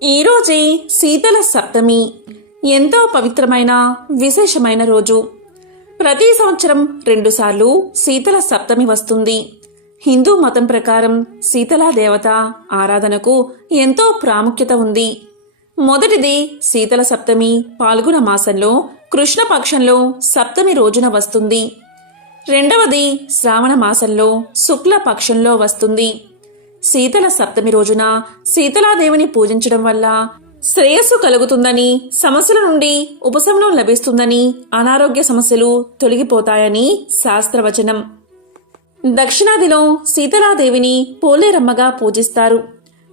ఈరోజే శీతల సప్తమి. ఎంతో పవిత్రమైన విశేషమైన రోజు. ప్రతి సంవత్సరం 2 సార్లు శీతల సప్తమి వస్తుంది. హిందూ మతం ప్రకారం శీతలా దేవత ఆరాధనకు ఎంతో ప్రాముఖ్యత ఉంది. మొదటిది శీతల సప్తమి పాల్గొన మాసంలో కృష్ణపక్షంలో సప్తమి రోజున వస్తుంది. రెండవది శ్రావణ మాసంలో శుక్ల పక్షంలో వస్తుంది. శీతల సప్తమి రోజున శీతలాదేవిని పూజించడం వల్ల శ్రేయస్సు కలుగుతుందని, సమస్యల నుండి ఉపశమనం లభిస్తుందని, అనారోగ్య సమస్యలు తొలగిపోతాయని శాస్త్రవచనం. దక్షిణాదిలో శీతలాదేవిని పోలేరమ్మగా పూజిస్తారు.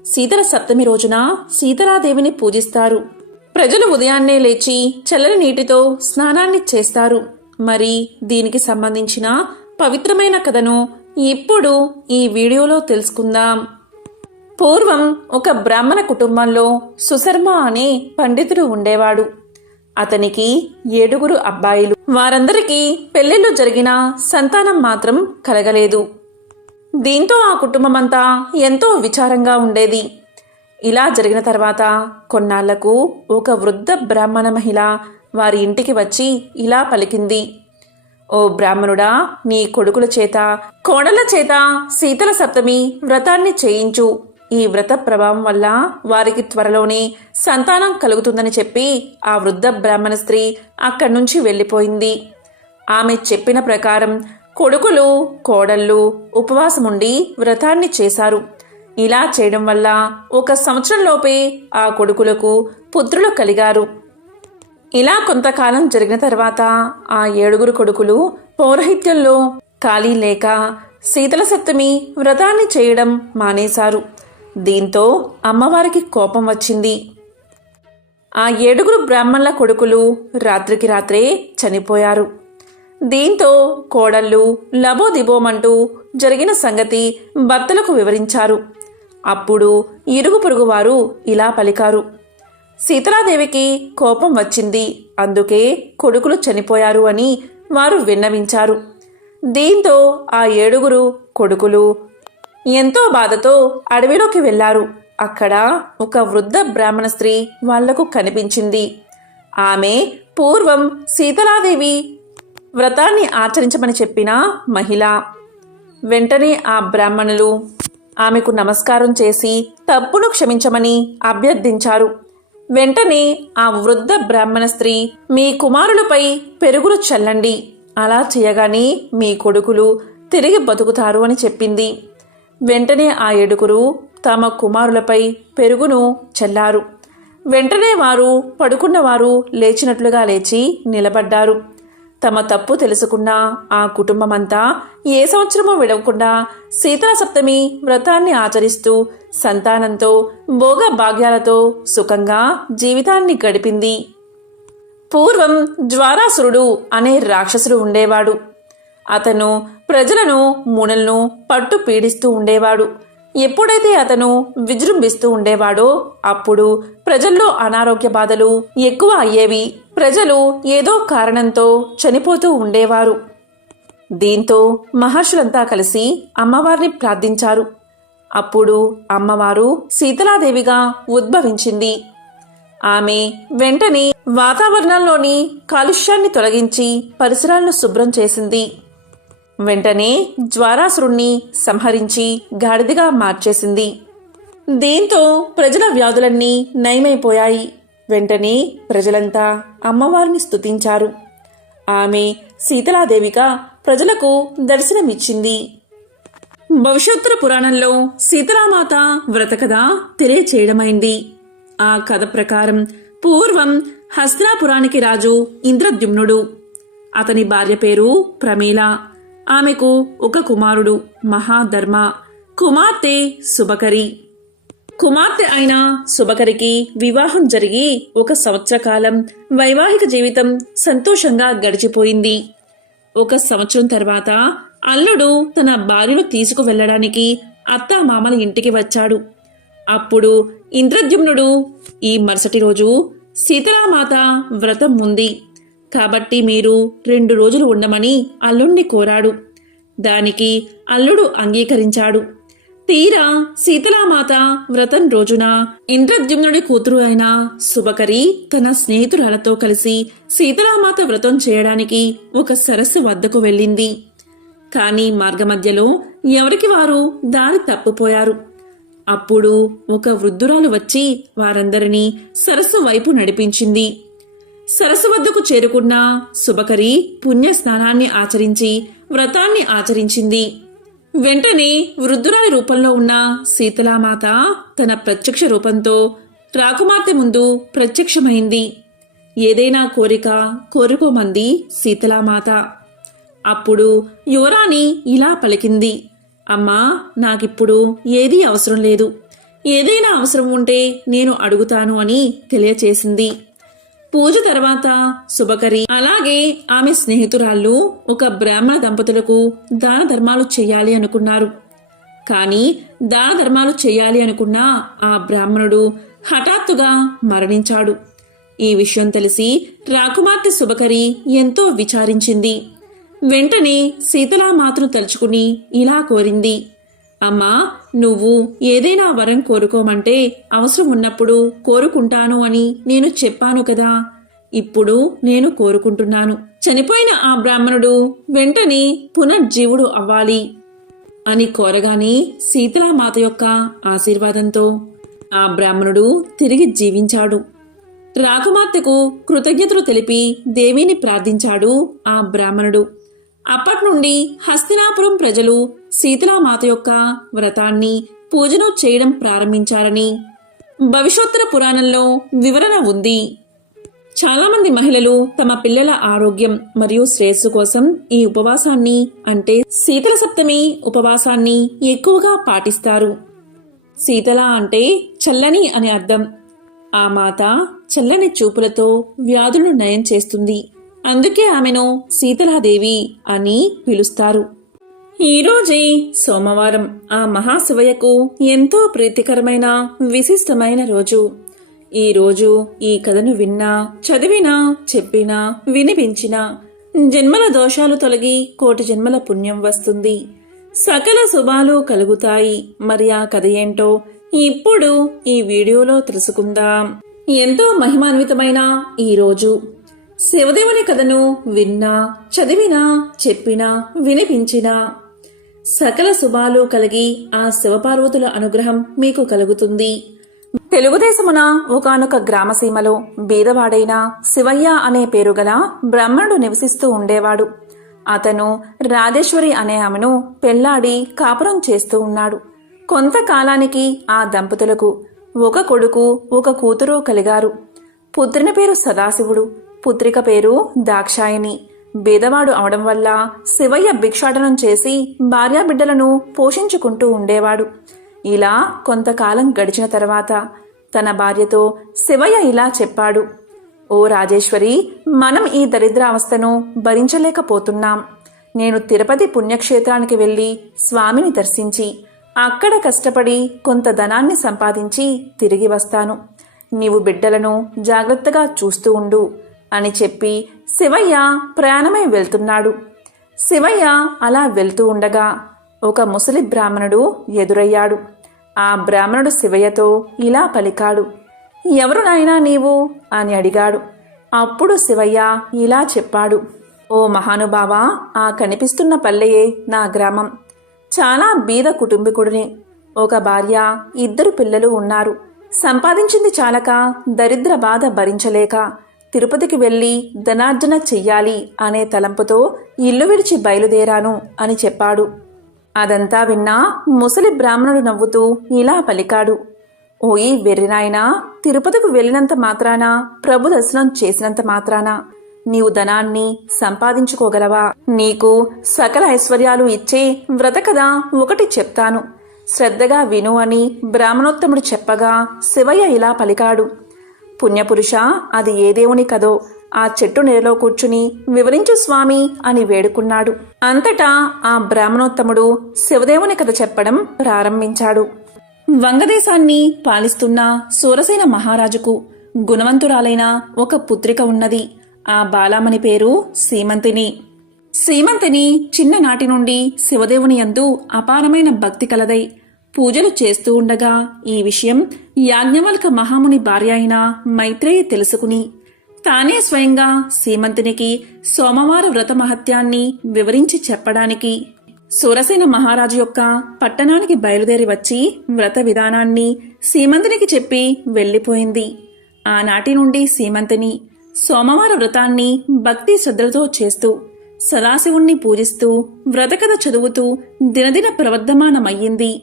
శీతల సప్తమి రోజున శీతలాదేవిని పూజిస్తారు. ప్రజలు ఉదయాన్నే లేచి చల్లని నీటితో స్నానాన్ని చేస్తారు. మరి దీనికి సంబంధించిన పవిత్రమైన కథను ఇప్పుడు ఈ వీడియోలో తెలుసుకుందాం. పూర్వం ఒక బ్రాహ్మణ కుటుంబంలో సుశర్మ అనే పండితుడు ఉండేవాడు. అతనికి 7 అబ్బాయిలు. వారందరికీ పెళ్లిళ్లు జరిగినా సంతానం మాత్రం కలగలేదు. దీంతో ఆ కుటుంబమంతా ఎంతో విచారంగా ఉండేది. ఇలా జరిగిన తర్వాత కొన్నాళ్లకు ఒక వృద్ధ బ్రాహ్మణ మహిళ వారి ఇంటికి వచ్చి ఇలా పలికింది: ఓ బ్రాహ్మణుడా, నీ కొడుకుల చేత కోడళ్ల చేత శీతల సప్తమి వ్రతాన్ని చేయించు. ఈ వ్రత ప్రభావం వల్ల వారికి త్వరలోనే సంతానం కలుగుతుందని చెప్పి ఆ వృద్ధ బ్రాహ్మణ స్త్రీ అక్కడి నుంచి వెళ్ళిపోయింది. ఆమె చెప్పిన ప్రకారం కొడుకులు కోడళ్ళు ఉపవాసముండి వ్రతాన్ని చేశారు. ఇలా చేయడం వల్ల 1 సంవత్సరంలోపే ఆ కొడుకులకు పుత్రులు కలిగారు. ఇలా కొంతకాలం జరిగిన తర్వాత ఆ 7 కొడుకులు పౌరహిత్యంలో ఖాళీ లేక శీతల సప్తమి వ్రతాన్ని చేయడం మానేశారు. దీంతో అమ్మవారికి కోపం వచ్చింది. ఆ 7 బ్రాహ్మణుల కొడుకులు రాత్రికి రాత్రే చనిపోయారు. దీంతో కోడళ్ళు లబోదిబోమంటూ జరిగిన సంగతి భర్తలకు వివరించారు. అప్పుడు ఇరుగు పొరుగు వారు ఇలా పలికారు: శీతలాదేవికి కోపం వచ్చింది, అందుకే కొడుకులు చనిపోయారు అని వారు విన్నవించారు. దీంతో ఆ 7 కొడుకులు ఎంతో బాధతో అడవిలోకి వెళ్లారు. అక్కడ ఒక వృద్ధ బ్రాహ్మణ స్త్రీ వాళ్లకు కనిపించింది. ఆమె పూర్వం శీతలాదేవి వ్రతాన్ని ఆచరించమని చెప్పిన మహిళ. వెంటనే ఆ బ్రాహ్మణులు ఆమెకు నమస్కారం చేసి తప్పును క్షమించమని అభ్యర్థించారు. వెంటనే ఆ వృద్ధ బ్రాహ్మణ స్త్రీ, మీ కుమారులపై పెరుగును చల్లండి, అలా చేయగానే మీ కొడుకులు తిరిగి బతుకుతారు అని చెప్పింది. వెంటనే ఆ 7 తమ కుమారులపై పెరుగును చల్లారు. వెంటనే వారు పడుకున్నవారు లేచినట్లుగా లేచి నిలబడ్డారు. తమ తప్పు తెలుసుకున్న ఆ కుటుంబమంతా ఏ సంవత్సరమూ విడవకుండా శీతల సప్తమి వ్రతాన్ని ఆచరిస్తూ సంతానంతో భోగ భాగ్యాలతో సుఖంగా జీవితాన్ని గడిపింది. పూర్వం జ్వారాసురుడు అనే రాక్షసుడు ఉండేవాడు. అతను ప్రజలను మునులను పట్టు పీడిస్తూ ఉండేవాడు. ఎప్పుడైతే అతను విజృంభిస్తూ ఉండేవాడో అప్పుడు ప్రజల్లో అనారోగ్య బాధలు ఎక్కువ అయ్యేవి. ప్రజలు ఏదో కారణంతో చనిపోతూ ఉండేవారు. దీంతో మహర్షులంతా కలిసి అమ్మవారిని ప్రార్థించారు. అప్పుడు అమ్మవారు శీతలాదేవిగా ఉద్భవించింది. ఆమె వెంటనే వాతావరణంలోని కాలుష్యాన్ని తొలగించి పరిసరాలను శుభ్రం చేసింది. వెంటనే జ్వారాసురుణ్ణి సంహరించి గాడిదగా మార్చేసింది. దీంతో ప్రజల వ్యాధులన్నీ నయమైపోయాయి. వెంటనే ప్రజలంతా అమ్మవారిని స్తుతించారు. ఆమె శీతలాదేవిగా ప్రజలకు దర్శనమిచ్చింది. భవిష్యోత్తర పురాణంలో శీతలామాత వ్రతకథ తెలియచేయడమైంది. ఆ కథ ప్రకారం పూర్వం హస్తినాపురానికి రాజు ఇంద్రద్యుమ్నుడు. అతని భార్య పేరు ప్రమీల. ఆమెకు ఒక కుమారుడు మహాధర్మ, కుమార్తె శుభకరి. కుమార్తె అయిన శుభకరికి వివాహం జరిగి 1 సంవత్సర కాలం వైవాహిక జీవితం సంతోషంగా గడిచిపోయింది. 1 సంవత్సరం తర్వాత అల్లుడు తన భార్యను తీసుకువెళ్లడానికి అత్తామామల ఇంటికి వచ్చాడు. అప్పుడు ఇంద్రద్యుమ్నుడు, ఈ మరుసటి రోజు శీతలామాత వ్రతం ఉంది కాబట్టి మీరు 2 రోజులు ఉండమని అల్లుణ్ణి కోరాడు. దానికి అల్లుడు అంగీకరించాడు. తీరా శీతలామాత వ్రతం రోజున ఇంద్రద్యుమ్నుడి కూతురు అయిన శుభకరి తన స్నేహితురాలతో కలిసి శీతలామాత వ్రతం చేయడానికి ఒక సరస్సు వద్దకు వెళ్ళింది. కాని మార్గమధ్యలో ఎవరికి వారు దారి తప్పిపోయారు. అప్పుడు ఒక వృద్ధురాలు వచ్చి వారందరినీ సరస్సు వైపు నడిపించింది. సరస్సు వద్దకు చేరుకున్న శుభకరి పుణ్యస్నానాన్ని ఆచరించి వ్రతాన్ని ఆచరించింది. వెంటనే వృద్ధురాలి రూపంలో ఉన్న శీతలామాత తన ప్రత్యక్ష రూపంతో రాకుమార్తె ముందు ప్రత్యక్షమైంది. ఏదైనా కోరిక కోరుకోమంది శీతలామాత. అప్పుడు యువరాణి ఇలా పలికింది, అమ్మా, నాకిప్పుడు ఏదీ అవసరం లేదు. ఏదైనా అవసరం ఉంటే నేను అడుగుతాను అని తెలియచేసింది. పూజ తర్వాత శుభకరి అలాగే ఆమె స్నేహితురాళ్ళు ఒక బ్రాహ్మణ దంపతులకు దాన ధర్మాలు చెయ్యాలి అనుకున్నారు. కాని దాన ధర్మాలు చెయ్యాలి అనుకున్న ఆ బ్రాహ్మణుడు హఠాత్తుగా మరణించాడు. ఈ విషయం తెలిసి రాకుమార్తె శుభకరి ఎంతో విచారించింది. వెంటనే శీతలామాతను తలుచుకుని ఇలా కోరింది, అమ్మా, నువ్వు ఏదైనా వరం కోరుకోమంటే అవసరం ఉన్నప్పుడు కోరుకుంటాను అని నేను చెప్పాను కదా. ఇప్పుడు నేను కోరుకుంటున్నాను. చనిపోయిన ఆ బ్రాహ్మణుడు వెంటనే పునర్జీవుడు అవ్వాలి అని కోరగానే శీతలామాత యొక్క ఆశీర్వాదంతో ఆ బ్రాహ్మణుడు తిరిగి జీవించాడు. రాకుమార్తెకు కృతజ్ఞతలు తెలిపి దేవిని ప్రార్థించాడు ఆ బ్రాహ్మణుడు. అప్పట్నుండి హస్తినాపురం ప్రజలు శీతలామాత యొక్క వ్రతాన్ని పూజను చేయడం ప్రారంభించారని భవిష్యోత్తర పురాణంలో వివరణ ఉంది. చాలామంది మహిళలు తమ పిల్లల ఆరోగ్యం మరియు శ్రేయస్సు కోసం ఈ ఉపవాసాన్ని అంటే శీతల సప్తమి ఉపవాసాన్ని ఎక్కువగా పాటిస్తారు. శీతల అంటే చల్లని అని అర్థం. ఆ మాత చల్లని చూపులతో వ్యాధులను నయం చేస్తుంది. అందుకే ఆమెను శీతలాదేవి అని పిలుస్తారు. ఈరోజే సోమవారం ఆ మహాశివయ్యకు ఎంతో ప్రీతికరమైన విశిష్టమైన రోజు. ఈ రోజు ఈ కథను విన్నా, చదివినా, చెప్పినా, వినిపించినా జన్మల దోషాలు తొలగి కోటి జన్మల పుణ్యం వస్తుంది. సకల శుభాలు కలుగుతాయి. మరి ఆ కథ ఏంటో ఇప్పుడు ఈ వీడియోలో తెలుసుకుందాం. ఎంతో మహిమాన్వితమైన ఈ రోజు శివదేవుని కథను విన్నా, చదివినా, చెప్పినా, వినిపించినా సకల శుభాలు కలిగి ఆ శివపార్వతుల అనుగ్రహం మీకు కలుగుతుంది. తెలుగుదేశమున ఒకానొక గ్రామసీమలో బీదవాడైన శివయ్య అనే పేరుగల బ్రాహ్మణుడు నివసిస్తూ ఉండేవాడు. అతను రాజేశ్వరి అనే ఆమెను పెళ్లాడి కాపురం చేస్తూ ఉన్నాడు. కొంతకాలానికి ఆ దంపతులకు ఒక కొడుకు, ఒక కూతురు కలిగారు. పుత్రుని పేరు సదాశివుడు, పుత్రిక పేరు దాక్షాయిని. బీదవాడు అవడం వల్ల శివయ్య భిక్షాటనం చేసి భార్యాబిడ్డలను పోషించుకుంటూ ఉండేవాడు. ఇలా కొంతకాలం గడిచిన తర్వాత తన భార్యతో శివయ్య ఇలా చెప్పాడు, ఓ రాజేశ్వరి, మనం ఈ దరిద్రావస్థను భరించలేకపోతున్నాం. నేను తిరుపతి పుణ్యక్షేత్రానికి వెళ్లి స్వామిని దర్శించి అక్కడ కష్టపడి కొంత ధనాన్ని సంపాదించి తిరిగి వస్తాను. నీవు బిడ్డలను జాగ్రత్తగా చూస్తూ ఉండు అని చెప్పి శివయ్య ప్రయాణమై వెళ్తున్నాడు. శివయ్య అలా వెళ్తూ ఉండగా ఒక ముసలి బ్రాహ్మణుడు ఎదురయ్యాడు. ఆ బ్రాహ్మణుడు శివయ్యతో ఇలా పలికాడు, ఎవరు నాయనా నీవు అని అడిగాడు. అప్పుడు శివయ్య ఇలా చెప్పాడు, ఓ మహానుభావా, ఆ కనిపిస్తున్న పల్లెయే నా గ్రామం. చాలా బీద కుటుంబీకుడిని. ఒక భార్య, 2 పిల్లలు ఉన్నారు. సంపాదించింది చాలక దరిద్ర బాధ భరించలేక తిరుపతికి వెళ్లి ధనార్జన చెయ్యాలి అనే తలంపుతో ఇల్లు విడిచి బయలుదేరాను అని చెప్పాడు. అదంతా విన్నా ముసలి బ్రాహ్మణుడు నవ్వుతూ ఇలా పలికాడు, ఓయి వెర్రినాయనా, తిరుపతికి వెళ్ళినంత మాత్రాన, ప్రభు దర్శనం చేసినంత మాత్రాన నీవు ధనాన్ని సంపాదించుకోగలవా? నీకు సకల ఐశ్వర్యాలు ఇచ్చే వ్రత కథ ఒకటి చెప్తాను, శ్రద్ధగా విను అని బ్రాహ్మణోత్తముడు చెప్పగా శివయ్య ఇలా పలికాడు, పుణ్యపురుష, అది ఏ దేవుని కదో ఆ చెట్టు నీడలో కూర్చుని వివరించు స్వామి అని వేడుకున్నాడు. అంతటా ఆ బ్రాహ్మణోత్తముడు శివదేవుని కథ చెప్పడం ప్రారంభించాడు. వంగదేశాన్ని పాలిస్తున్న సూరసేన మహారాజుకు గుణవంతురాలైన ఒక పుత్రిక ఉన్నది. ఆ బాలామణి పేరు సీమంతిని. సీమంతిని చిన్ననాటి నుండి శివదేవుని యందు అపారమైన భక్తి కలదై పూజలు చేస్తూ ఉండగా ఈ విషయం యాజ్ఞవల్క మహాముని భార్య అయిన మైత్రేయి తెలుసుకుని తానే స్వయంగా సీమంతునికి సోమవార వ్రత మహత్యాన్ని వివరించి చెప్పడానికి సూరసేన మహారాజు యొక్క పట్టణానికి బయలుదేరి వచ్చి వ్రత విధానాన్ని సీమంతునికి చెప్పి వెళ్లిపోయింది. ఆనాటి నుండి సీమంతుని సోమవార వ్రతాన్ని భక్తి శ్రద్ధలతో చేస్తూ సదాశివుణ్ణి పూజిస్తూ వ్రతకథ చదువుతూ దినదిన ప్రవర్ధమానమయ్యింది.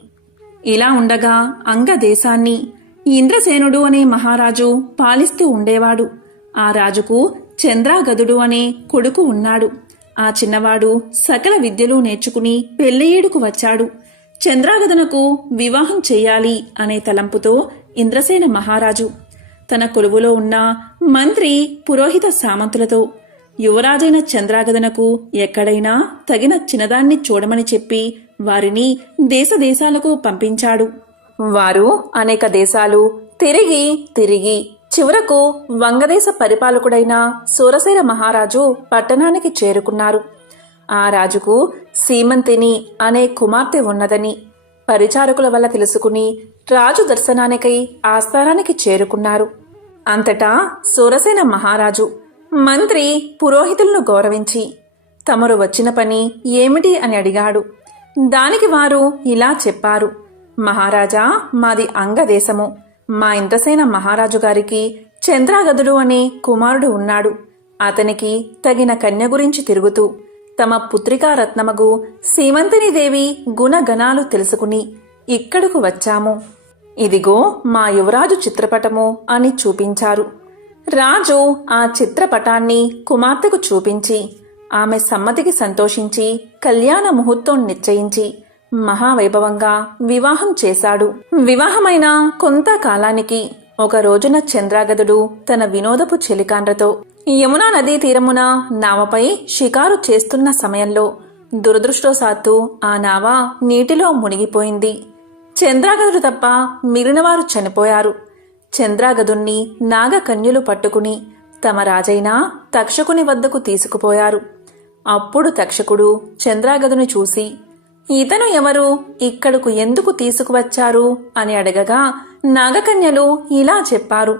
ఇలా ఉండగా అంగ దేశాన్ని ఇంద్రసేనుడు అనే మహారాజు పాలిస్తూ ఉండేవాడు. ఆ రాజుకు చంద్రాగదుడు అనే కొడుకు ఉన్నాడు. ఆ చిన్నవాడు సకల విద్యలు నేర్చుకుని పెళ్లియేడుకు వచ్చాడు. చంద్రాగదనకు వివాహం చెయ్యాలి అనే తలంపుతో ఇంద్రసేన మహారాజు తన కొలువులో ఉన్న మంత్రి పురోహిత సామంతులతో యువరాజైన చంద్రాగదనకు ఎక్కడైనా తగిన చిన్నదాన్ని చూడమని చెప్పి వారిని దేశదేశాలకు పంపించాడు. వారు అనేక దేశాలు తిరిగి తిరిగి చివరకు వంగదేశ పరిపాలకుడైన సూరసేన మహారాజు పట్టణానికి చేరుకున్నారు. ఆ రాజుకు సీమంతిని అనే కుమార్తె ఉన్నదని పరిచారకుల వల్ల తెలుసుకుని రాజు దర్శనానికై ఆస్థానానికి చేరుకున్నారు. అంతటా సూరసేన మహారాజు మంత్రి పురోహితులను గౌరవించి తమరు వచ్చిన పని ఏమిటి అని అడిగాడు. దానికి వారు ఇలా చెప్పారు. మహారాజా, మాది అంగదేశము. మా ఇంద్రసేన మహారాజు గారికి చంద్రాగదుడు అనే కుమారుడు ఉన్నాడు. అతనికి తగిన కన్య గురించి తిరుగుతూ తమ పుత్రికా రత్నమగు సీమంతినీదేవి గుణగణాలు తెలుసుకుని ఇక్కడకు వచ్చాము. ఇదిగో మా యువరాజు చిత్రపటము అని చూపించారు. రాజు ఆ చిత్రపటాన్ని కుమార్తెకు చూపించి ఆమె సమ్మతికి సంతోషించి కళ్యాణ ముహూర్తం నిశ్చయించి మహావైభవంగా వివాహం చేశాడు. వివాహమైన కొంతకాలానికి ఒక రోజున చంద్రాగదుడు తన వినోదపు చెలికాండ్రతో యమునా నదీ తీరమున నావపై షికారు చేస్తున్న సమయంలో దురదృష్టవశాత్తు ఆ నావ నీటిలో మునిగిపోయింది. చంద్రాగదుడు తప్ప మిగిలినవారు చనిపోయారు. చంద్రాగదుణ్ణి నాగకన్యలు పట్టుకుని తమ రాజైన తక్షకుని వద్దకు తీసుకుపోయారు. అప్పుడు తక్షకుడు చంద్రాగదుని చూసి ఇతను ఎవరు, ఇక్కడకు ఎందుకు తీసుకువచ్చారు అని అడగగా నాగకన్యలు ఇలా చెప్పారు.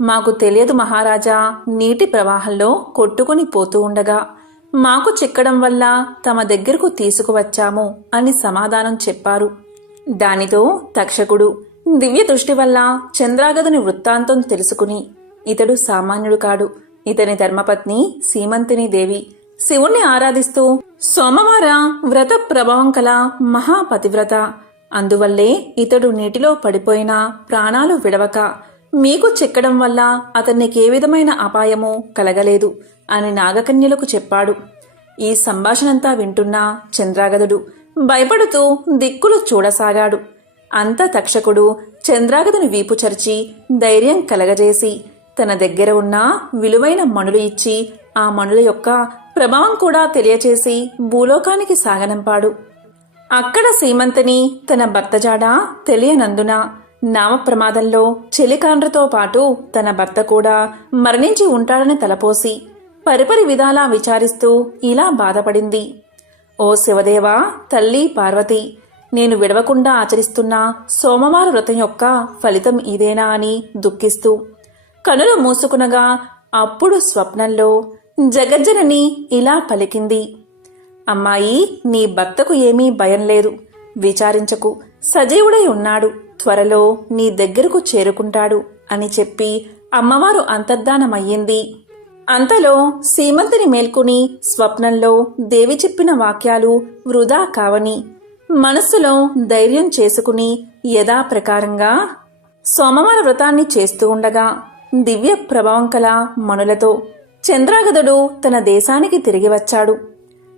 మాకు తెలియదు మహారాజా, నీటి ప్రవాహంలో కొట్టుకుని పోతూ ఉండగా మాకు చిక్కడం వల్ల తమ దగ్గరకు తీసుకువచ్చాము అని సమాధానం చెప్పారు. దానితో తక్షకుడు దివ్య దృష్టి వల్ల చంద్రాగదుని వృత్తాంతం తెలుసుకుని ఇతడు సామాన్యుడు కాడు. ఇతని ధర్మపత్ని సీమంతినీదేవి శివుణ్ణి ఆరాధిస్తూ సోమవార వ్రత ప్రభావం కల మహాపతివ్రత. అందువల్లే ఇతడు నీటిలో పడిపోయినా ప్రాణాలు విడవక మీకు చిక్కడం వల్ల అతన్నికే విధమైన అపాయము కలగలేదు అని నాగకన్యలకు చెప్పాడు. ఈ సంభాషణంతా వింటున్న చంద్రాగదుడు భయపడుతూ దిక్కులు చూడసాగాడు. అంత తక్షకుడు చంద్రాగదుని వీపు చరిచి ధైర్యం కలగజేసి తన దగ్గర ఉన్న విలువైన మణులు ఇచ్చి ఆ మణుల యొక్క ప్రభావం కూడా తెలియచేసి భూలోకానికి సాగనంపాడు. అక్కడ సీమంతిని తన భర్త జాడ తెలియనందున నామ ప్రమాదంలో చెలికాండ్రతో పాటు తన భర్త కూడా మరణించి ఉంటాడని తలపోసి పరిపరి విధాలా విచారిస్తూ ఇలా బాధపడింది. ఓ శివదేవా, తల్లి పార్వతి, నేను విడవకుండా ఆచరిస్తున్న సోమవార వ్రతం యొక్క ఫలితం ఇదేనా అని దుఃఖిస్తూ కనులు మూసుకునగా అప్పుడు స్వప్నంలో జగజ్జనని ఇలా పలికింది. అమ్మాయి, నీ భర్తకు ఏమీ భయం లేదు, విచారించకు, సజీవుడై ఉన్నాడు, త్వరలో నీ దగ్గరకు చేరుకుంటాడు అని చెప్పి అమ్మవారు అంతర్ధానమయ్యింది. అంతలో సీమంతిని మేల్కొని స్వప్నంలో దేవి చెప్పిన వాక్యాలు వృధా కావని మనస్సులో ధైర్యం చేసుకుని యథాప్రకారంగా సోమవార వ్రతాన్ని చేస్తూ ఉండగా దివ్య ప్రభావం కల మణులతో చంద్రాగదుడు తన దేశానికి తిరిగి వచ్చాడు.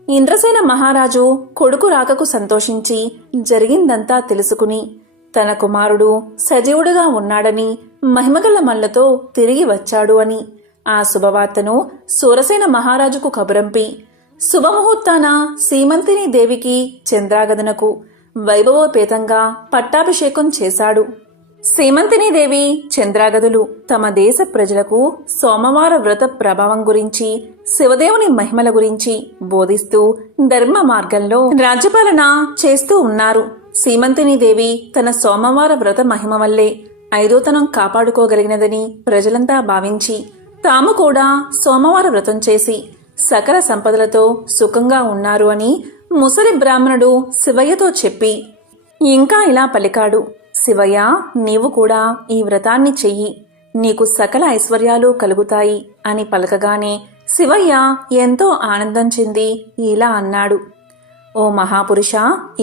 ఇంద్రసేన మహారాజు కొడుకు రాకకు సంతోషించి జరిగిందంతా తెలుసుకుని తన కుమారుడు సజీవుడుగా ఉన్నాడని మహిమగల మల్లతో తిరిగి వచ్చాడు అని ఆ శుభవార్తను సూరసేన మహారాజుకు కబురంపి శుభముహూర్తాన సీమంతిని దేవికి చంద్రాగదనకు వైభవోపేతంగా పట్టాభిషేకం చేశాడు. సీమంతినీదేవి చంద్రాగదులు తమ దేశ ప్రజలకు సోమవార వ్రత ప్రభావం గురించి శివదేవుని మహిమల గురించి బోధిస్తూ ధర్మ మార్గంలో రాజ్యపాలన చేస్తూ ఉన్నారు. సీమంతినీదేవి తన సోమవార వ్రత మహిమ వల్లే ఐదోతనం కాపాడుకోగలిగినదని ప్రజలంతా భావించి తాము కూడా సోమవార వ్రతం చేసి సకల సంపదలతో సుఖంగా ఉన్నారు అని ముసలి బ్రాహ్మణుడు శివయ్యతో చెప్పి ఇంకా ఇలా పలికాడు. శివయ్య, నీవు కూడా ఈ వ్రతాన్ని చెయ్యి, నీకు సకల ఐశ్వర్యాలు కలుగుతాయి అని పలకగానే శివయ్య ఎంతో ఆనందం చెంది ఇలా అన్నాడు. ఓ మహాపురుష,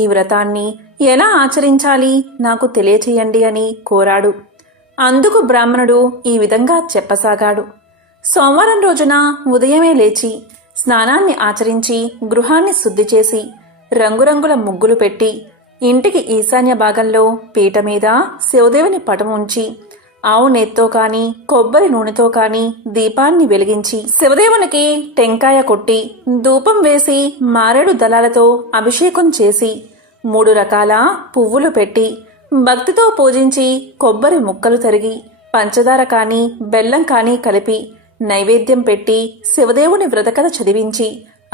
ఈ వ్రతాన్ని ఎలా ఆచరించాలి నాకు తెలియచేయండి అని కోరాడు. అందుకు బ్రాహ్మణుడు ఈ విధంగా చెప్పసాగాడు. సోమవారం రోజున ఉదయమే లేచి స్నానాన్ని ఆచరించి గృహాన్ని శుద్ధి చేసి రంగురంగుల ముగ్గులు పెట్టి ఇంటికి ఈశాన్య భాగంలో పీట మీద శివదేవుని పటం ఉంచి ఆవు నెత్తో కాని కొబ్బరి నూనెతో కాని దీపాన్ని వెలిగించి శివదేవునికి టెంకాయ కొట్టి ధూపం వేసి మారేడు దళాలతో అభిషేకం చేసి 3 రకాల పువ్వులు పెట్టి భక్తితో పూజించి కొబ్బరి ముక్కలు తరిగి పంచదార కాని బెల్లం కాని కలిపి నైవేద్యం పెట్టి శివదేవుని వ్రతకథ చదివించి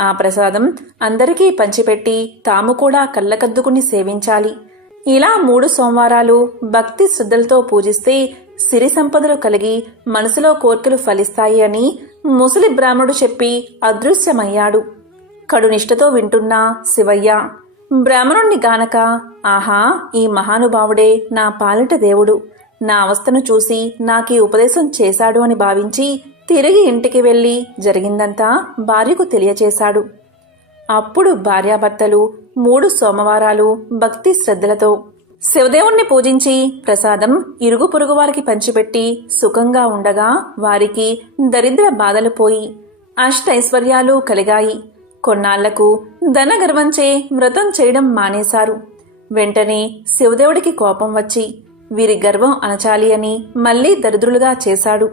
ఆ ప్రసాదం అందరికీ పంచిపెట్టి తాము కూడా కళ్ళకద్దుకుని సేవించాలి. ఇలా 3 సోమవారాలు భక్తి శ్రద్ధలతో పూజిస్తే సిరి సంపదలు కలిగి మనసులో కోర్కెలు ఫలిస్తాయి అని ముసలి బ్రాహ్మణుడు చెప్పి అదృశ్యమయ్యాడు. కడునిష్టతో వింటున్న శివయ్య బ్రాహ్మణుణ్ణి గానక, ఆహా, ఈ మహానుభావుడే నా పాలిట దేవుడు, నా అవస్థను చూసి నాకీ ఉపదేశం చేశాడు అని భావించి తిరిగి ఇంటికి వెళ్లి జరిగిందంతా భార్యకు తెలియచేశాడు. అప్పుడు భార్యాభర్తలు 3 సోమవారాలు భక్తి శ్రద్ధలతో శివదేవుణ్ణి పూజించి ప్రసాదం ఇరుగు పొరుగు వారికి పంచిపెట్టి సుఖంగా ఉండగా వారికి దరిద్ర బాధలు పోయి అష్టైశ్వర్యాలు కలిగాయి. కొన్నాళ్లకు ధనగర్వంచే వ్రతం చేయడం మానేశారు. వెంటనే శివదేవుడికి కోపం వచ్చి వీరి గర్వం అణచాలి అని మళ్లీ దరిద్రులుగా చేశాడు.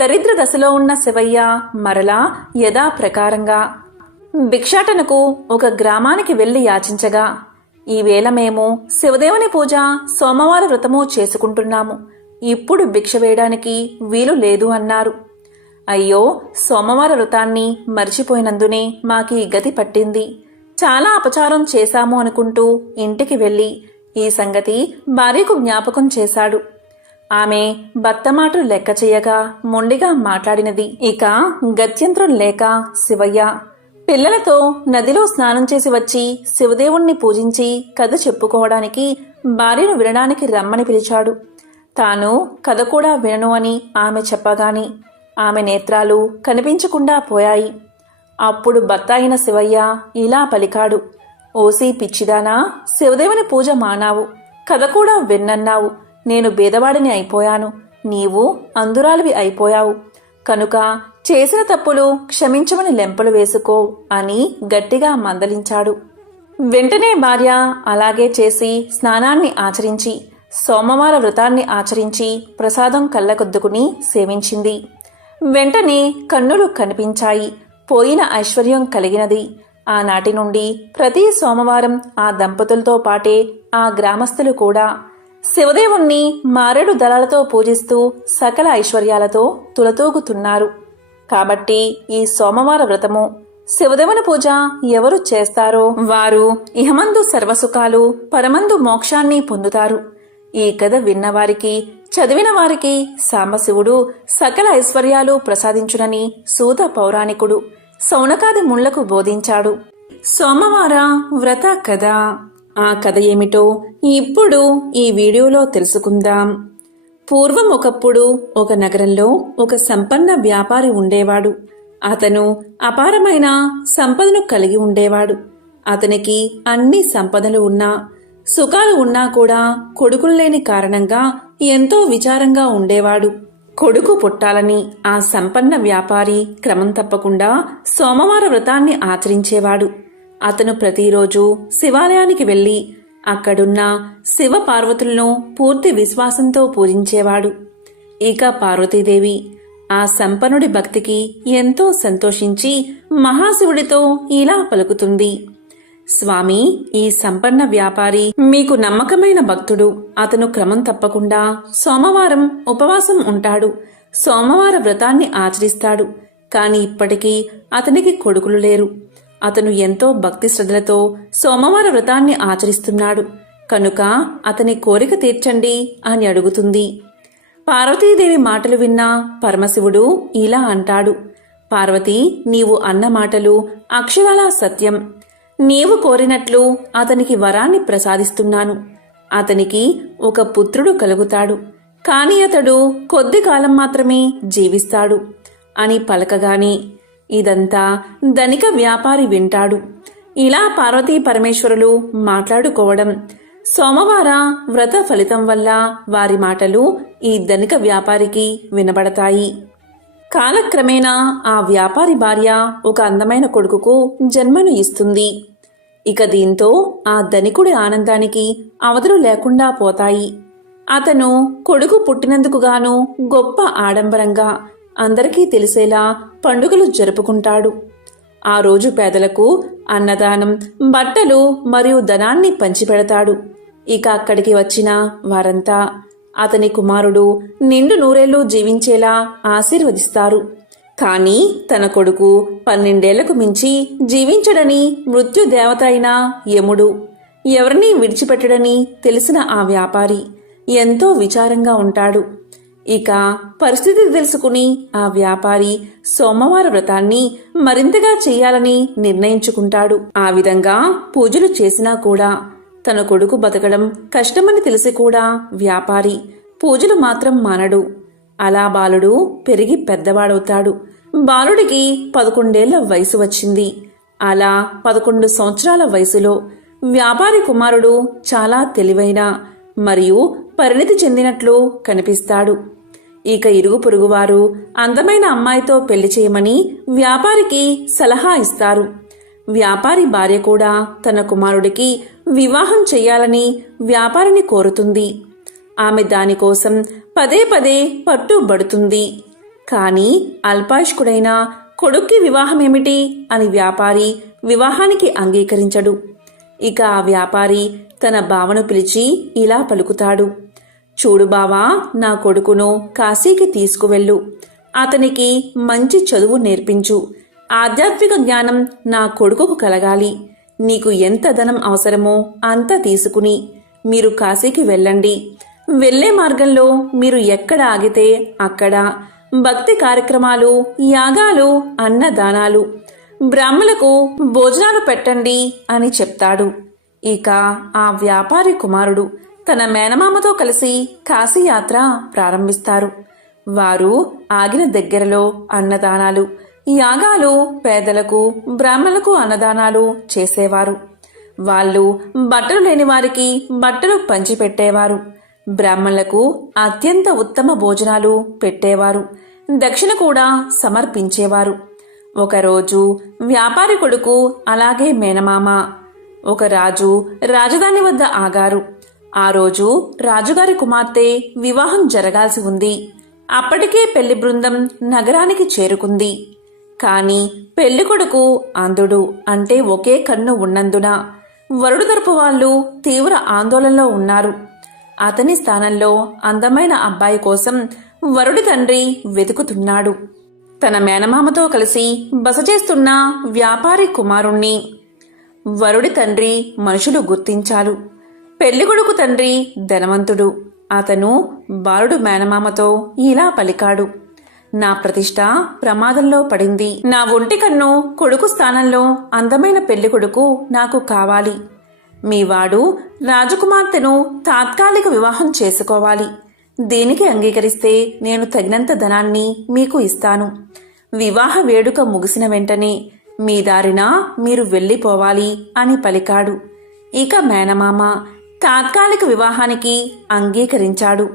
దరిద్ర దశలో ఉన్న శివయ్య మరలా యథాప్రకారంగా భిక్షాటనకు ఒక గ్రామానికి వెళ్లి యాచించగా, ఈవేళ మేము శివదేవుని పూజ సోమవార వ్రతము చేసుకుంటున్నాము, ఇప్పుడు భిక్ష వేయడానికి వీలు లేదు అన్నారు. అయ్యో, సోమవార వ్రతాన్ని మర్చిపోయినందునే మాకీ గతి పట్టింది, చాలా అపచారం చేశాము అనుకుంటూ ఇంటికి వెళ్లి ఈ సంగతి భార్యకు జ్ఞాపకం చేశాడు. ఆమె భర్త మాటలు లెక్క చేయగా మొండిగా మాట్లాడినది. ఇక గత్యంతరం లేక శివయ్య పిల్లలతో నదిలో స్నానం చేసి వచ్చి శివదేవుణ్ణి పూజించి కథ చెప్పుకోవడానికి భార్యను వినడానికి రమ్మని పిలిచాడు. తాను కథ కూడా వినను అని ఆమె చెప్పగాని ఆమె నేత్రాలు కనిపించకుండా పోయాయి. అప్పుడు భర్త అయిన శివయ్య ఇలా పలికాడు. ఓసి పిచ్చిదానా, శివదేవుని పూజ మానావు, కథ కూడా విన్నన్నావు, నేను బేదవాడిని అయిపోయాను, నీవు అందురాలివి అయిపోయావు, కనుక చేసిన తప్పులు క్షమించమని లెంపలు వేసుకో అని గట్టిగా మందలించాడు. వెంటనే భార్య అలాగే చేసి స్నానాన్ని ఆచరించి సోమవార వ్రతాన్ని ఆచరించి ప్రసాదం కళ్ళకొద్దుకుని సేవించింది. వెంటనే కన్నులు కనిపించాయి, పోయిన ఐశ్వర్యం కలిగినది. ఆనాటి నుండి ప్రతి సోమవారం ఆ దంపతులతో పాటే ఆ గ్రామస్తులు కూడా శివదేవుణ్ణి మారేడు దళాలతో పూజిస్తూ సకల ఐశ్వర్యాలతో తులతూగుతున్నారు. కాబట్టి ఈ సోమవార వ్రతము శివదేవుని పూజ ఎవరు చేస్తారో వారు ఇహమందు సర్వసుఖాలు పరమందు మోక్షాన్ని పొందుతారు. ఈ కథ విన్నవారికి చదివిన వారికి సాంబశివుడు సకల ఐశ్వర్యాలు ప్రసాదించునని సూత పౌరాణికుడు సౌనకాది ముళ్లకు బోధించాడు. సోమవార వ్రత కథ. ఆ కథ ఏమిటో ఇప్పుడు ఈ వీడియోలో తెలుసుకుందాం. పూర్వం ఒకప్పుడు ఒక నగరంలో ఒక సంపన్న వ్యాపారి ఉండేవాడు. అతను అపారమైన సంపదను కలిగి ఉండేవాడు. అతనికి అన్ని సంపదలు ఉన్నా, సుఖాలు ఉన్నా కూడా కొడుకులు లేని కారణంగా ఎంతో విచారంగా ఉండేవాడు. కొడుకు పుట్టాలని ఆ సంపన్న వ్యాపారి క్రమం తప్పకుండా సోమవార వ్రతాన్ని ఆచరించేవాడు. అతను ప్రతిరోజు శివాలయానికి వెళ్లి అక్కడున్న శివ పార్వతులను పూర్తి విశ్వాసంతో పూజించేవాడు. ఇక పార్వతీదేవి ఆ సంపన్నుడి భక్తికి ఎంతో సంతోషించి మహాశివుడితో ఇలా పలుకుతుంది. స్వామి, ఈ సంపన్న వ్యాపారి మీకు నమ్మకమైన భక్తుడు. అతను క్రమం తప్పకుండా సోమవారం ఉపవాసం ఉంటాడు, సోమవార వ్రతాన్ని ఆచరిస్తాడు. కాని ఇప్పటికీ అతనికి కొడుకులు లేరు. అతను ఎంతో భక్తి శ్రద్ధలతో సోమవార వ్రతాన్ని ఆచరిస్తున్నాడు. కనుక అతని కోరిక తీర్చండి అని అడుగుతుంది. పార్వతీదేవి మాటలు విన్న పరమశివుడు ఇలా అంటాడు, పార్వతి, నీవు అన్న మాటలు అక్షరాలా సత్యం. నీవు కోరినట్లు అతనికి వరాన్ని ప్రసాదిస్తున్నాను. అతనికి ఒక పుత్రుడు కలుగుతాడు. కాని అతడు కొద్ది కాలం మాత్రమే జీవిస్తాడు అని పలకగానే ఇదంతా ధనిక వ్యాపారి వింటాడు. ఇలా పార్వతీ పరమేశ్వరులు మాట్లాడుకోవడం, సోమవార వ్రత ఫలితం వల్ల వారి మాటలు ఈ ధనిక వ్యాపారికి వినబడతాయి. కాలక్రమేణా ఆ వ్యాపారి భార్య ఒక అందమైన కొడుకుకు జన్మను ఇస్తుంది. ఇక దీంతో ఆ ధనికుడి ఆనందానికి అవధులు లేకుండా పోతాయి. అతను కొడుకు పుట్టినందుకు గాను గొప్ప ఆడంబరంగా అందరికీ తెలిసేలా పండుగలు జరుపుకుంటాడు. ఆ రోజు పేదలకు అన్నదానం, బట్టలు మరియు ధనాన్ని పంచిపెడతాడు. ఇక అక్కడికి వచ్చిన వారంతా అతని కుమారుడు నిండు నూరేళ్లు జీవించేలా ఆశీర్వదిస్తారు. కాని తన కొడుకు 12 మించి జీవించడని మృత్యుదేవత అయిన యముడు ఎవరినీ విడిచిపెట్టడని తెలిసిన ఆ వ్యాపారి ఎంతో విచారంగా ఉంటాడు. ఇక పరిస్థితి తెలుసుకుని ఆ వ్యాపారి సోమవార వ్రతాన్ని మరింతగా చెయ్యాలని నిర్ణయించుకుంటాడు. ఆ విధంగా పూజలు చేసినా కూడా తన కొడుకు బతకడం కష్టమని తెలిసి కూడా వ్యాపారి పూజలు మాత్రం మానడు. అలా బాలుడు పెరిగి పెద్దవాడవుతాడు. బాలుడికి 11 ఏళ్ల వయసు వచ్చింది. అలా 11 సంవత్సరాల వయసులో వ్యాపారి కుమారుడు చాలా తెలివైన మరియు పరిణితి చెందినట్లు కనిపిస్తాడు. ఇక ఇరుగు పొరుగువారు అందమైన అమ్మాయితో పెళ్లి చేయమని వ్యాపారికి సలహా ఇస్తారు. వ్యాపారి భార్య కూడా తన కుమారుడికి వివాహం చెయ్యాలని వ్యాపారిని కోరుతుంది. ఆమె దానికోసం పదే పదే పట్టుబడుతుంది. కాని అల్పాయుష్కుడైన కొడుక్కి వివాహమేమిటి అని వ్యాపారి వివాహానికి అంగీకరించడు. ఇక ఆ వ్యాపారి తన బావను పిలిచి ఇలా పలుకుతాడు, చూడు బావా, నా కొడుకును కాశీకి తీసుకువెళ్ళు. అతనికి మంచి చదువు నేర్పించు. ఆధ్యాత్మిక జ్ఞానం నా కొడుకుకు కలగాలి. నీకు ఎంత ధనం అవసరమో అంత తీసుకుని మీరు కాశీకి వెళ్ళండి. వెళ్లే మార్గంలో మీరు ఎక్కడ ఆగితే అక్కడ భక్తి కార్యక్రమాలు, యాగాలు, అన్నదానాలు, బ్రాహ్మలకు భోజనాలు పెట్టండి అని చెప్తాడు. ఇక ఆ వ్యాపారి కుమారుడు తన మేనమామతో కలిసి కాశీయాత్ర ప్రారంభిస్తారు. వారు ఆగిన దగ్గరలో అన్నదానాలు, యాగాలు, పేదలకు, బ్రాహ్మణులకు అన్నదానాలు చేసేవారు. వాళ్ళు బట్టలు లేని వారికి బట్టలు పంచిపెట్టేవారు. బ్రాహ్మణులకు అత్యంత ఉత్తమ భోజనాలు పెట్టేవారు. దక్షిణ కూడా సమర్పించేవారు. ఒకరోజు వ్యాపారి కొడుకు అలాగే మేనమామ ఒక రాజు రాజధాని వద్ద ఆగారు. ఆ రోజు రాజుగారి కుమార్తె వివాహం జరగాల్సి ఉంది. అప్పటికే పెళ్లి బృందం నగరానికి చేరుకుంది. కాని పెళ్లి కొడుకు అంధుడు, అంటే ఒకే కన్ను ఉన్నందున వరుడు తరపు వాళ్ళు తీవ్ర ఆందోళనలో ఉన్నారు. అతని స్థానంలో అందమైన అబ్బాయి కోసం వరుడి తండ్రి వెతుకుతున్నాడు. తన మేనమామతో కలిసి బస చేస్తున్న వ్యాపారి కుమారుణ్ణి వరుడి తండ్రి మనుషులు గుర్తించారు. పెళ్లికొడుకు తండ్రి ధనవంతుడు. అతను బాలుడు మేనమామతో ఇలా పలికాడు, నా ప్రతిష్ట ప్రమాదంలో పడింది. నా ఒంటి కన్ను కొడుకు స్థానంలో అందమైన పెళ్లికొడుకు నాకు కావాలి. మీవాడు రాజకుమార్తెను తాత్కాలిక వివాహం చేసుకోవాలి. దీనికి అంగీకరిస్తే నేను తగినంత ధనాన్ని మీకు ఇస్తాను. వివాహ వేడుక ముగిసిన వెంటనే మీ దారిన మీరు వెళ్ళిపోవాలి అని పలికాడు. ఇక మేనమామ తాత్కాలిక వివాహానికి అంగీకరించాడు.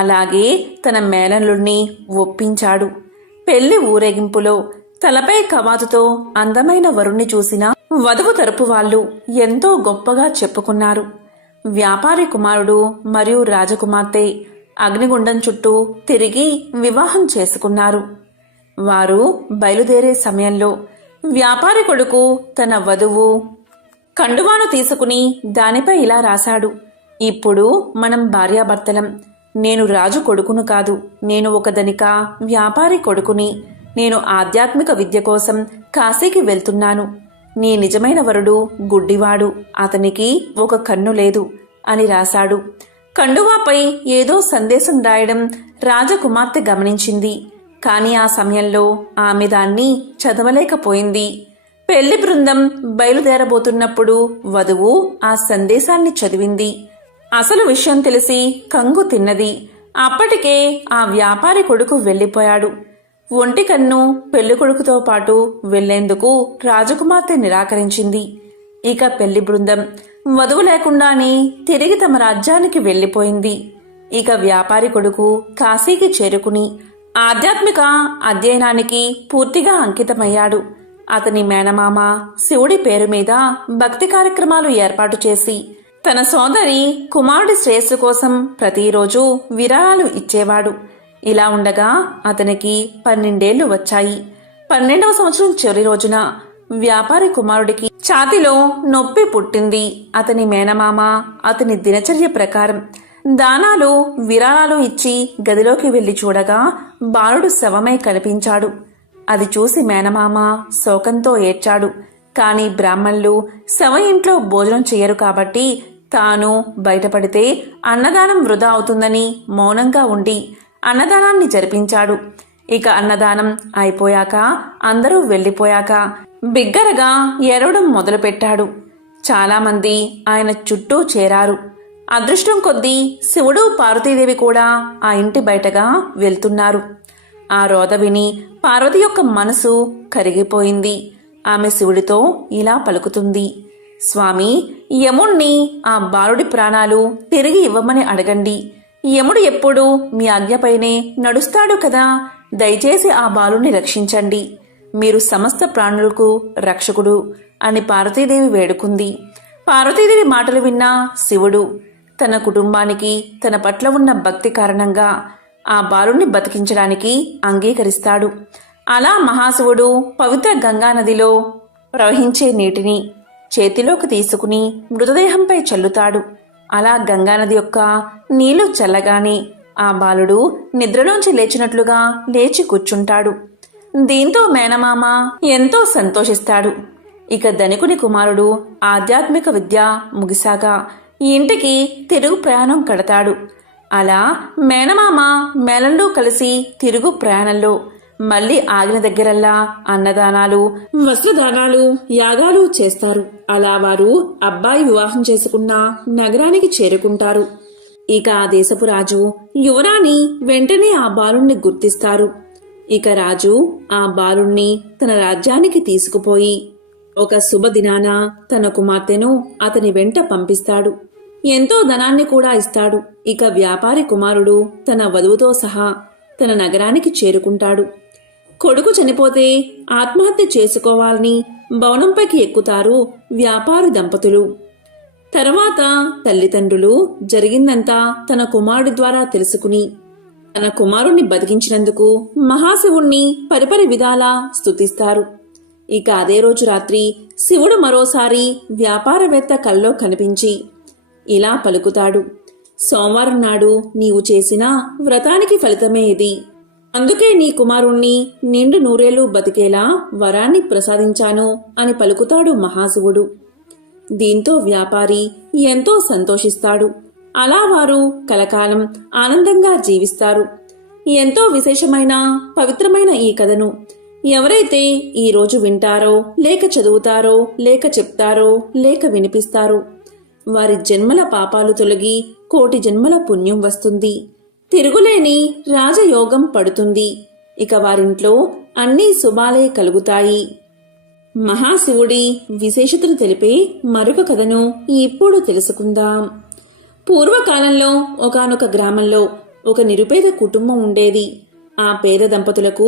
అలాగే తన మేనల్లుణ్ణి ఒప్పించాడు. పెళ్లి ఊరేగింపులో తలపై కవాతుతో అందమైన వరుణ్ణి చూసిన వధువు తరపు వాళ్ళు ఎంతో గొప్పగా చెప్పుకున్నారు. వ్యాపారి కుమారుడు మరియు రాజకుమార్తె అగ్నిగుండం చుట్టూ తిరిగి వివాహం చేసుకున్నారు. వారు బయలుదేరే సమయంలో వ్యాపారి కొడుకు తన వధువు కండువాను తీసుకుని దానిపై ఇలా రాశాడు, ఇప్పుడు మనం భార్యాభర్తలం. నేను రాజు కొడుకును కాదు, నేను ఒక ధనిక వ్యాపారి కొడుకుని. నేను ఆధ్యాత్మిక విద్య కోసం కాశీకి వెళ్తున్నాను. నీ నిజమైన వరుడు గుడ్డివాడు. అతనికి ఒక కన్ను లేదు. అని రాశాడు. కండువాపై ఏదో సందేశం రాయడం రాజకుమార్తె గమనించింది. కాని ఆ సమయంలో ఆమె దాన్ని చదవలేకపోయింది. పెళ్లి బృందం బయలుదేరబోతున్నప్పుడు వధువు ఆ సందేశాన్ని చదివింది. అసలు విషయం తెలిసి కంగు తిన్నది. అప్పటికే ఆ వ్యాపారి కొడుకు వెళ్ళిపోయాడు. ఒంటి కన్ను పెళ్లి కొడుకుతో పాటు వెళ్లేందుకు రాజకుమార్తె నిరాకరించింది. ఇక పెళ్లి బృందం వధువు లేకుండానే తిరిగి తమ రాజ్యానికి వెళ్లిపోయింది. ఇక వ్యాపారి కొడుకు కాశీకి చేరుకుని ఆధ్యాత్మిక అధ్యయనానికి పూర్తిగా అంకితమయ్యాడు. అతని మేనమామ శివుడి పేరు మీద భక్తి కార్యక్రమాలు ఏర్పాటు చేసి తన సోదరి కుమారుడి శ్రేయస్సు కోసం ప్రతిరోజు విరాళాలు ఇచ్చేవాడు. ఇలా ఉండగా అతనికి 12 ఏళ్లు వచ్చాయి. 12వ సంవత్సరం చివరి రోజున వ్యాపారి కుమారుడికి ఛాతీలో నొప్పి పుట్టింది. అతని మేనమామ అతని దినచర్య ప్రకారం దానాలు విరాళాలు ఇచ్చి గదిలోకి వెళ్లి చూడగా బాలుడు శవమై కనిపించాడు. అది చూసి మేనమామ శోకంతో ఏడ్చాడు. కాని బ్రాహ్మణులు శవ ఇంట్లో భోజనం చెయ్యరు కాబట్టి తాను బయటపడితే అన్నదానం వృధా అవుతుందని మౌనంగా ఉండి అన్నదానాన్ని జరిపించాడు. ఇక అన్నదానం అయిపోయాక అందరూ వెళ్లిపోయాక బిగ్గరగా ఏడవడం మొదలుపెట్టాడు. చాలామంది ఆయన చుట్టూ చేరారు. అదృష్టం కొద్దీ శివుడు పార్వతీదేవి కూడా ఆ ఇంటి బయటగా వెళ్తున్నారు. ఆ రోద విని పార్వతి యొక్క మనసు కరిగిపోయింది. ఆమె శివుడితో ఇలా పలుకుతుంది: స్వామి, యముణ్ణి ఆ బాలుడి ప్రాణాలు తిరిగి ఇవ్వమని అడగండి. యముడు ఎప్పుడూ మీ ఆజ్ఞపైనే నడుస్తాడు కదా. దయచేసి ఆ బాలుని రక్షించండి. మీరు సమస్త ప్రాణులకు రక్షకుడు అని పార్వతీదేవి వేడుకుంది. పార్వతీదేవి మాటలు విన్న శివుడు తన కుటుంబానికి తన పట్ల ఉన్న భక్తి కారణంగా ఆ బాలుణ్ణి బతికించడానికి అంగీకరిస్తాడు. అలా మహాశివుడు పవిత్ర గంగానదిలో ప్రవహించే నీటిని చేతిలోకి తీసుకుని మృతదేహంపై చల్లుతాడు. అలా గంగానది యొక్క నీళ్లు చల్లగానే ఆ బాలుడు నిద్రలోంచి లేచినట్లుగా లేచి కూర్చుంటాడు. దీంతో మేనమామ ఎంతో సంతోషిస్తాడు. ఇక ధనికుని కుమారుడు ఆధ్యాత్మిక విద్య ముగిసాక ఈ ఇంటికి తిరుగు ప్రయాణం కడతాడు. అలా మేనమామ మేళంలో కలిసి తిరుగు ప్రయాణంలో మళ్లీ ఆగిన దగ్గరల్లా అన్నదానాలు, వస్త్రదానాలు, యాగాలు చేస్తారు. అలా వారు అబ్బాయి వివాహం చేసుకున్న నగరానికి చేరుకుంటారు. ఇక ఆ దేశపు రాజు యువరాణి వెంటనే ఆ బాలుణ్ణి గుర్తిస్తారు. ఇక రాజు ఆ బాలుణ్ణి తన రాజ్యానికి తీసుకుపోయి ఒక శుభదినాన తన కుమార్తెను అతని వెంట పంపిస్తాడు. ఎంతో ధనాన్ని కూడా ఇస్తాడు. ఇక వ్యాపారి కుమారుడు తన వధువుతో సహా తన నగరానికి చేరుకుంటాడు. కొడుకు చనిపోతే ఆత్మహత్య చేసుకోవాలని భవనంపైకి ఎక్కుతారు వ్యాపారి దంపతులు. తర్వాత తల్లిదండ్రులు జరిగిందంతా తన కుమారుడి ద్వారా తెలుసుకుని తన కుమారుణ్ణి బతికించినందుకు మహాశివుణ్ణి పరిపరి విధాలా స్తుతిస్తారు. ఇక అదే రోజు రాత్రి శివుడు మరోసారి వ్యాపారవేత్త కల్లో కనిపించి ఇలా పలుకుతాడు: సోమవారం నాడు నీవు చేసిన వ్రతానికి ఫలితమే ఇది. అందుకే నీ కుమారుణ్ణి నిండు నూరేళ్లు బతికేలా వరాన్ని ప్రసాదించాను అని పలుకుతాడు మహాశివుడు. దీంతో వ్యాపారి ఎంతో సంతోషిస్తాడు. అలా వారు కలకాలం ఆనందంగా జీవిస్తారు. ఎంతో విశేషమైన పవిత్రమైన ఈ కథను ఎవరైతే ఈ రోజు వింటారో, లేక చదువుతారో, లేక చెప్తారో, లేక వినిపిస్తారో వారి జన్మల పాపాలు తొలగి కోటి జన్మల పుణ్యం వస్తుంది. తిరుగులేని రాజయోగం పడుతుంది. ఇక వారింట్లో అన్ని శుభాలే కలుగుతాయి. మహాశివుడి విశేషతను తెలిపే మరొక కథను ఇప్పుడు తెలుసుకుందాం. పూర్వకాలంలో ఒకానొక గ్రామంలో ఒక నిరుపేద కుటుంబం ఉండేది. ఆ పేద దంపతులకు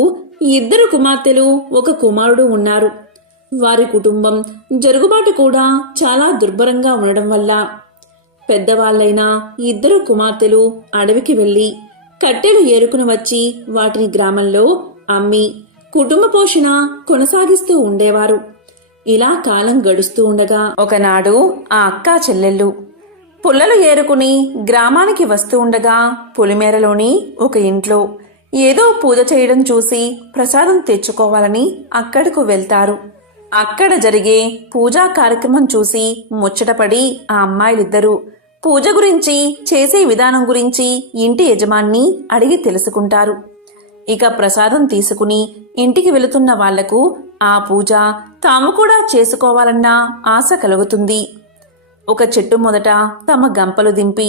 2 కుమార్తెలు, 1 కుమారుడు ఉన్నారు. వారి కుటుంబం జరుగుబాటు కూడా చాలా దుర్భరంగా ఉండడం వల్ల పెద్దవాళ్లైన 2 కుమార్తెలు అడవికి వెళ్లి కట్టెలు ఏరుకుని వచ్చి వాటిని గ్రామంలో అమ్మి కుటుంబ పోషణ కొనసాగిస్తూ ఉండేవారు. ఇలా కాలం గడుస్తూ ఉండగా ఒకనాడు ఆ అక్కా చెల్లెళ్ళు పుల్లలు ఏరుకుని గ్రామానికి వస్తూ ఉండగా పులిమేరలోని ఒక ఇంట్లో ఏదో పూజ చేయడం చూసి ప్రసాదం తెచ్చుకోవాలని అక్కడకు వెళ్తారు. అక్కడ జరిగే పూజా కార్యక్రమం చూసి ముచ్చటపడి ఆ అమ్మాయిలిద్దరూ పూజ గురించి, చేసే విధానం గురించి ఇంటి యజమాన్ని అడిగి తెలుసుకుంటారు. ఇక ప్రసాదం తీసుకుని ఇంటికి వెళుతున్న వాళ్లకు ఆ పూజ తాము కూడా చేసుకోవాలన్న ఆశ కలుగుతుంది. ఒక చెట్టు మొదట తమ గంపలు దింపి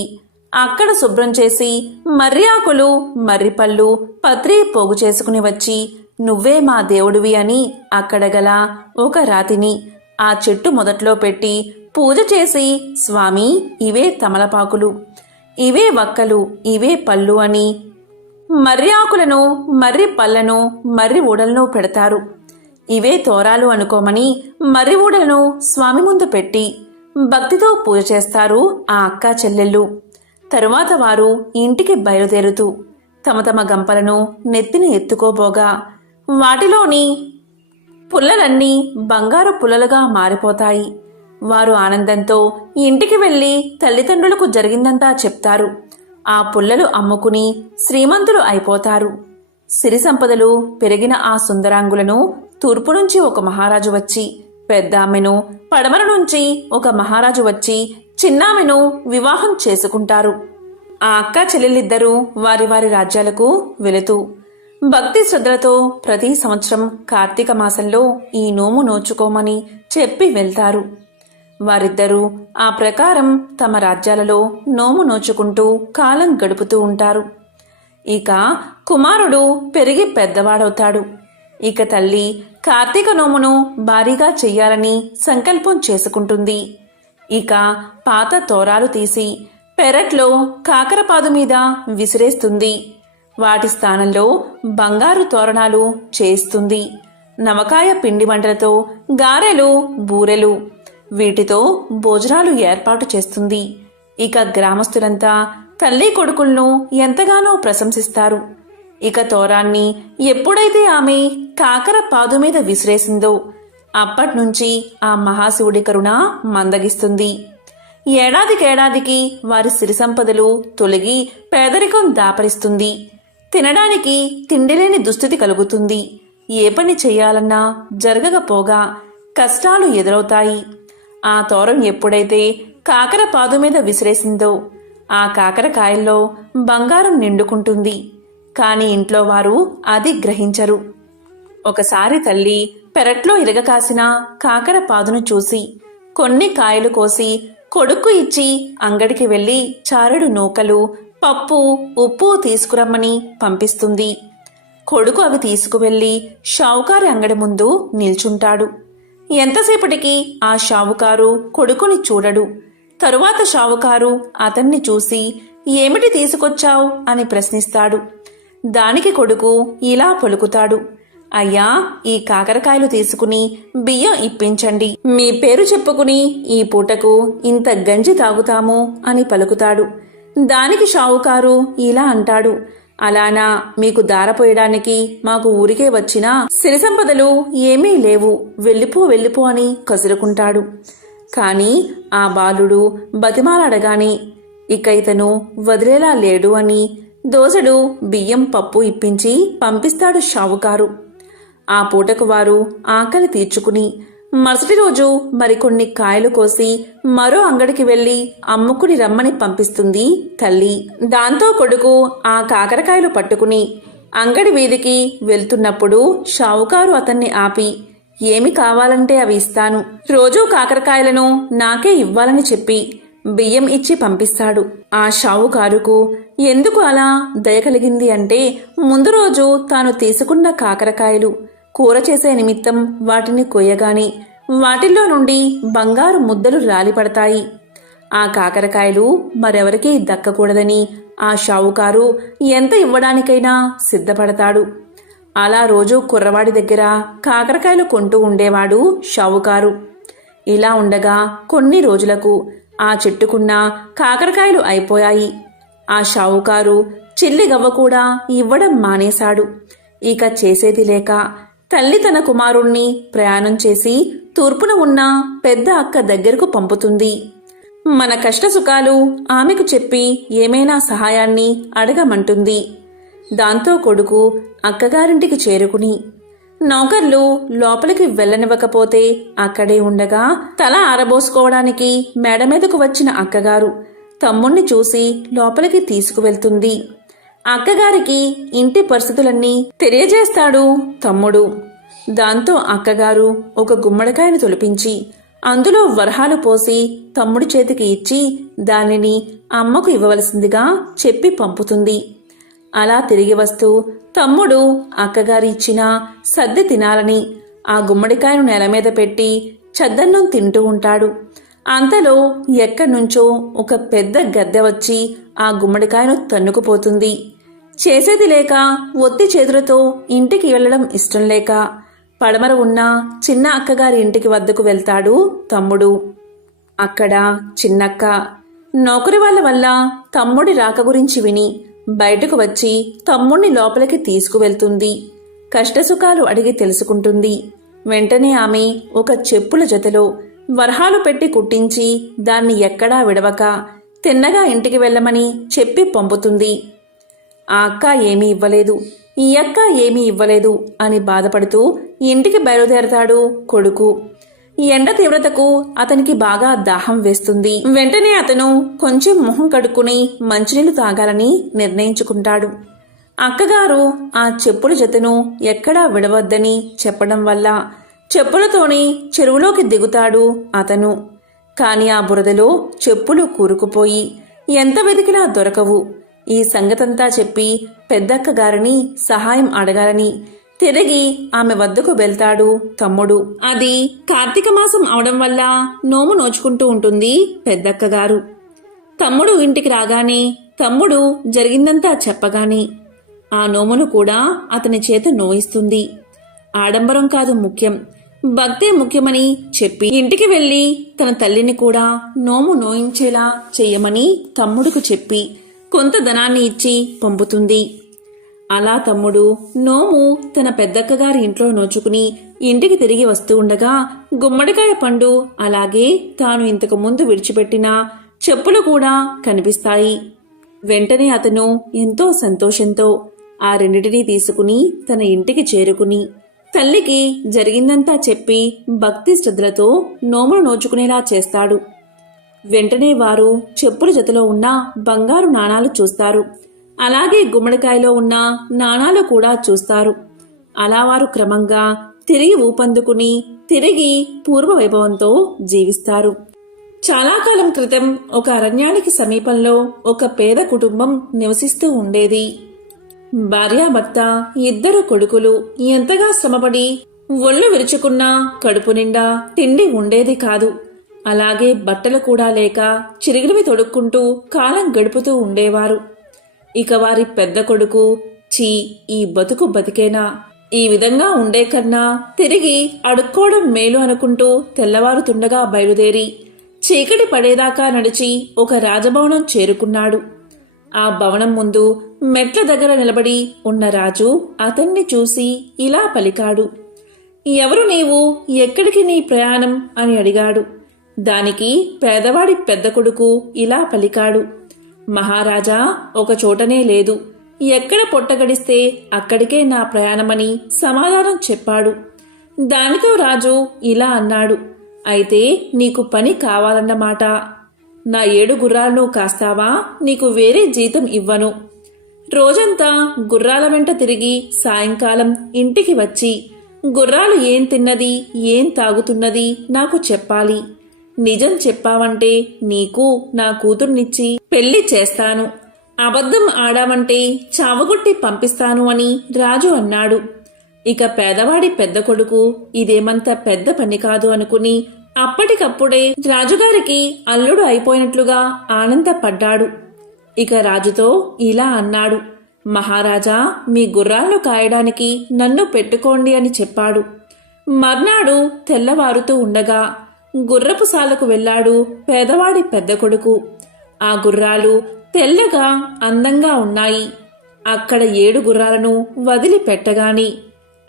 అక్కడ శుభ్రం చేసి మర్రి ఆకులు, మర్రి పళ్ళు, పత్రి పోగు చేసుకుని వచ్చి నువ్వే మా దేవుడివి అని అక్కడ గల ఒక రాతిని ఆ చెట్టు మొదట్లో పెట్టి పూజ చేసి స్వామి ఇవే తమలపాకులు, ఇవే వక్కలు, ఇవే పళ్ళు అని మర్రి ఆకులను, మర్రి పళ్ళను, మర్రి ఊడలను పెడతారు. ఇవే తోరాలు అనుకోమని మర్రి ఊడలను స్వామి ముందు పెట్టి భక్తితో పూజ చేస్తారు ఆ అక్కా చెల్లెళ్ళు. తరువాత వారు ఇంటికి బయలుదేరుతూ తమ తమ గంపలను నెత్తిన ఎత్తుకోబోగా వాటిలోని పుల్లలన్నీ బంగారు పుల్లలుగా మారిపోతాయి. వారు ఆనందంతో ఇంటికి వెళ్లి తల్లిదండ్రులకు జరిగిందంతా చెప్తారు. ఆ పుల్లలు అమ్ముకుని శ్రీమంతులు అయిపోతారు. సిరి సంపదలు పెరిగిన ఆ సుందరాంగులను తూర్పు నుంచి ఒక మహారాజు వచ్చి, పెద్దామెను పడమర నుంచి ఒక మహారాజు వచ్చి చిన్నామెను వివాహం చేసుకుంటారు. ఆ అక్క చెల్లెలిద్దరూ వారి వారి రాజ్యాలకు వెళుతూ భక్తి శ్రద్ధలతో ప్రతి సంవత్సరం కార్తీక మాసంలో ఈ నోము నోచుకోమని చెప్పి వెళ్తారు. వారిద్దరూ ఆ ప్రకారం తమ రాజ్యాలలో నోము నోచుకుంటూ కాలం గడుపుతూ ఉంటారు. ఇక కుమారుడు పెరిగి పెద్దవాడవుతాడు. ఇక తల్లి కార్తీక నోమును భారీగా చెయ్యాలని సంకల్పం చేసుకుంటుంది. ఇక పాత తోరాలు తీసి పెరట్లో కాకరపాదు మీద విసిరేస్తుంది. వాటి స్థానంలో బంగారు తోరణాలు చేస్తుంది. నవకాయ పిండి వంటలతో గారెలు, బూరెలు, వీటితో భోజనాలు ఏర్పాటు చేస్తుంది. ఇక గ్రామస్తులంతా తల్లి కొడుకులను ఎంతగానో ప్రశంసిస్తారు. ఇక తోరాన్ని ఎప్పుడైతే ఆమె కాకర పాదు మీద విసిరేసిందో అప్పట్నుంచి ఆ మహాశివుడి కరుణ మందగిస్తుంది. ఏడాదికేడాదికి వారి సిరి సంపదలు తొలగి పేదరికం దాపరిస్తుంది. తినడానికి తిండిలేని దుస్థితి కలుగుతుంది. ఏ పని చెయ్యాలన్నా జరగకపోగా కష్టాలు ఎదురవుతాయి. ఆ తోరం ఎప్పుడైతే కాకర పాదు మీద విసిరేసిందో ఆ కాకరకాయల్లో బంగారం నిండుకుంటుంది. కాని ఇంట్లో వారు అది గ్రహించరు. ఒకసారి తల్లి పెరట్లో ఇరగకాసిన కాకర పాదును చూసి కొన్ని కాయలు కోసి కొడుకు ఇచ్చి అంగడికి వెళ్లి చారెడు నూకలు, పప్పు, ఉప్పు తీసుకురమ్మని పంపిస్తుంది. కొడుకు అవి తీసుకువెళ్లి షావుకారి అంగడి ముందు నిల్చుంటాడు. ఎంతసేపటికి ఆ షావుకారు కొడుకుని చూడడు. తరువాత షావుకారు అతన్ని చూసి ఏమిటి తీసుకొచ్చావు అని ప్రశ్నిస్తాడు. దానికి కొడుకు ఇలా పలుకుతాడు, అయ్యా ఈ కాకరకాయలు తీసుకుని బియ్యం ఇప్పించండి. మీ పేరు చెప్పుకుని ఈ పూటకు ఇంత గంజి తాగుతాము అని పలుకుతాడు. దానికి షావుకారు ఇలా అంటాడు, అలానా మీకు దారపోయడానికి మాకు ఊరికే వచ్చినా సిరి సంపదలు ఏమీ లేవు, వెళ్ళిపో అని కసురుకుంటాడు. కాని ఆ బాలుడు బతిమాలాడగాని ఇక ఇతను వదిలేలా లేడు అని దోసెడు బియ్యం, పప్పు ఇప్పించి పంపిస్తాడు షావుకారు. ఆ పూటకు వారు ఆకలి తీర్చుకుని మరుసటి రోజు మరికొన్ని కాయలు కోసి మరో అంగడికి వెళ్లి అమ్ముకుని రమ్మని పంపిస్తుంది తల్లి. దాంతో కొడుకు ఆ కాకరకాయలు పట్టుకుని అంగడి వీధికి వెళ్తున్నప్పుడు షావుకారు అతన్ని ఆపి, ఏమి కావాలంటే అవి ఇస్తాను, రోజూ కాకరకాయలను నాకే ఇవ్వాలని చెప్పి బియ్యం ఇచ్చి పంపిస్తాడు. ఆ షావుకారుకు ఎందుకు అలా దయ కలిగింది అంటే ముందు రోజు తాను తీసుకున్న కాకరకాయలు కూర చేసే నిమిత్తం వాటిని కొయ్యగాని వాటిల్లో నుండి బంగారు ముద్దలు రాలిపడతాయి. ఆ కాకరకాయలు మరెవరికీ దక్కకూడదని ఆ షావుకారు ఎంత ఇవ్వడానికైనా సిద్ధపడతాడు. అలా రోజూ కుర్రవాడి దగ్గర కాకరకాయలు కొంటూ ఉండేవాడు షావుకారు. ఇలా ఉండగా కొన్ని రోజులకు ఆ చెట్టుకున్న కాకరకాయలు అయిపోయాయి. ఆ షావుకారు చిల్లిగవ్వ కూడా ఇవ్వడం మానేశాడు. ఇక చేసేది లేక తల్లి తన కుమారుణ్ణి ప్రయాణం చేసి తూర్పున ఉన్న పెద్ద అక్క దగ్గరకు పంపుతుంది. మన కష్టసుఖాలు ఆమెకు చెప్పి ఏమైనా సహాయాన్ని అడగమంటుంది. దాంతో కొడుకు అక్కగారింటికి చేరుకుని నౌకర్లు లోపలికి వెళ్ళనివ్వకపోతే అక్కడే ఉండగా తల ఆరబోసుకోవడానికి మేడ మీదకు వచ్చిన అక్కగారు తమ్ముణ్ణి చూసి లోపలికి తీసుకువెళ్తుంది. అక్కగారికి ఇంటి పరిస్థితులన్నీ తెలియజేస్తాడు తమ్ముడు. దాంతో అక్కగారు ఒక గుమ్మడికాయను తొలిపించి అందులో వరహాలు పోసి తమ్ముడి చేతికి ఇచ్చి దానిని అమ్మకు ఇవ్వవలసిందిగా చెప్పి పంపుతుంది. అలా తిరిగి వస్తూ తమ్ముడు అక్కగారి ఇచ్చిన సద్ది తినాలని ఆ గుమ్మడికాయను నేల మీద పెట్టి చద్దన్నం తింటూ ఉంటాడు. అంతలో ఎక్కడ్నుంచో ఒక పెద్ద గద్దె వచ్చి ఆ గుమ్మడికాయను తన్నుకుపోతుంది. చేసేది లేక ఒత్తి చేతులతో ఇంటికి వెళ్లడం ఇష్టం లేక పడమర ఉన్న చిన్న అక్కగారి ఇంటికి వద్దకు వెళ్తాడు తమ్ముడు. అక్కడ చిన్నక్క నౌకరి వాళ్ళ వల్ల తమ్ముడి రాక గురించి విని బయటకు వచ్చి తమ్ముణ్ణి లోపలికి తీసుకువెళ్తుంది. కష్టసుఖాలు అడిగి తెలుసుకుంటుంది. వెంటనే ఆమె ఒక చెప్పుల జతలో వరహాలు పెట్టి కుట్టించి దాన్ని ఎక్కడా విడవక తిన్నగా ఇంటికి వెళ్ళమని చెప్పి పంపుతుంది. ఆ అక్క ఏమీ ఇవ్వలేదు, ఈ అక్క ఏమీ ఇవ్వలేదు అని బాధపడుతూ ఇంటికి బయలుదేరతాడు కొడుకు. ఎండ తీవ్రతకు అతనికి బాగా దాహం వేస్తుంది. వెంటనే అతను కొంచెం మొహం కడుక్కుని మంచినీళ్లు తాగాలని నిర్ణయించుకుంటాడు. అక్కగారు ఆ చెప్పుల జతను ఎక్కడా విడవద్దని చెప్పడం వల్ల చెప్పులతోనే చెరువులోకి దిగుతాడు అతను. కాని ఆ బురదలో చెప్పులు కూరుకుపోయి ఎంత వెతికినా దొరకవు. ఈ సంగతంతా చెప్పి పెద్దక్కగారిని సహాయం అడగాలని తిరిగి ఆమె వద్దకు వెళ్తాడు తమ్ముడు. అది కార్తీక మాసం అవడం వల్ల నోము నోచుకుంటూ ఉంటుంది పెద్దక్కగారు. తమ్ముడు ఇంటికి రాగానే తమ్ముడు జరిగిందంతా చెప్పగానే ఆ నోమును కూడా అతని చేత నోయిస్తుంది. ఆడంబరం కాదు ముఖ్యం, భక్తే ముఖ్యమని చెప్పి ఇంటికి వెళ్లి తన తల్లిని కూడా నోము నోయించేలా చెయ్యమని తమ్ముడుకు చెప్పి కొంత ధనాన్ని ఇచ్చి పంపుతుంది. అలా తమ్ముడు నోము తన పెద్దక్కగారి ఇంట్లో నోచుకుని ఇంటికి తిరిగి వస్తూ ఉండగా గుమ్మడికాయ పండు అలాగే తాను ఇంతకు ముందు విడిచిపెట్టిన చెప్పులు కూడా కనిపిస్తాయి. వెంటనే అతను ఎంతో సంతోషంతో ఆ రెండిటినీ తీసుకుని తన ఇంటికి చేరుకుని తల్లికి జరిగిందంతా చెప్పి భక్తి శ్రద్ధలతో నోమును నోచుకునేలా చేస్తాడు. వెంటనే వారు చెప్పుల జతలో ఉన్న బంగారు నాణాలు చూస్తారు. అలాగే గుమ్మడికాయలో ఉన్న నాణాలు కూడా చూస్తారు. అలా వారు క్రమంగా తిరిగి ఊపందుకుని తిరిగి పూర్వ వైభవంతో జీవిస్తారు. చాలా కాలం క్రితం ఒక అరణ్యానికి సమీపంలో ఒక పేద కుటుంబం నివసిస్తూ ఉండేది. భార్యాభర్త, ఇద్దరు కొడుకులు ఎంతగా శ్రమపడి ఒళ్ళు విరుచుకున్నా కడుపు నిండా తిండి ఉండేది కాదు. అలాగే బట్టలు కూడా లేక చిరిగినవి తొడుక్కుంటూ కాలం గడుపుతూ ఉండేవారు. ఇక వారి పెద్ద కొడుకు, చీ ఈ బతుకు బతికేనా, ఈ విధంగా ఉండే కన్నా తిరిగి అడుక్కోవడం మేలు అనుకుంటూ తెల్లవారుతుండగా బయలుదేరి చీకటి పడేదాకా నడిచి ఒక రాజభవనం చేరుకున్నాడు. ఆ భవనం ముందు మెట్ల దగ్గర నిలబడి ఉన్న రాజు అతన్ని చూసి ఇలా పలికాడు. ఎవరు నీవు, ఎక్కడికి నీ ప్రయాణం అని అడిగాడు. దానికి పేదవాడి పెద్ద కొడుకు ఇలా పలికాడు. మహారాజా, ఒక చోటనే లేదు, ఎక్కడ పొట్టగడిస్తే అక్కడికే నా ప్రయాణమని సమాధానం చెప్పాడు. దానితో రాజు ఇలా అన్నాడు, అయితే నీకు పని కావాలన్నమాట. నా 7 గుర్రాలను కాస్తావా, నీకు వేరే జీతం ఇవ్వను. రోజంతా గుర్రాల వెంట తిరిగి సాయంకాలం ఇంటికి వచ్చి గుర్రాలు ఏం తిన్నది, ఏం తాగుతున్నది నాకు చెప్పాలి. నిజం చెప్పావంటే నీకు నా కూతుర్నిచ్చి పెళ్లి చేస్తాను, అబద్ధం ఆడావంటే చావగొట్టి పంపిస్తాను అని రాజు అన్నాడు. ఇక పేదవాడి పెద్ద కొడుకు ఇదేమంత పెద్ద పని కాదు అనుకుని అప్పటికప్పుడే రాజుగారికి అల్లుడు అయిపోయినట్లుగా ఆనందపడ్డాడు. ఇక రాజుతో ఇలా అన్నాడు, మహారాజా, మీ గుర్రాలను కాయడానికి నన్ను పెట్టుకోండి అని చెప్పాడు. మర్నాడు తెల్లవారుతూ ఉండగా గుర్రపు సాలకు వెళ్లాడు పేదవాడి పెద్ద కొడుకు. ఆ గుర్రాలు తెల్లగా అందంగా ఉన్నాయి. అక్కడ 7 గుర్రాలను వదిలిపెట్టగాని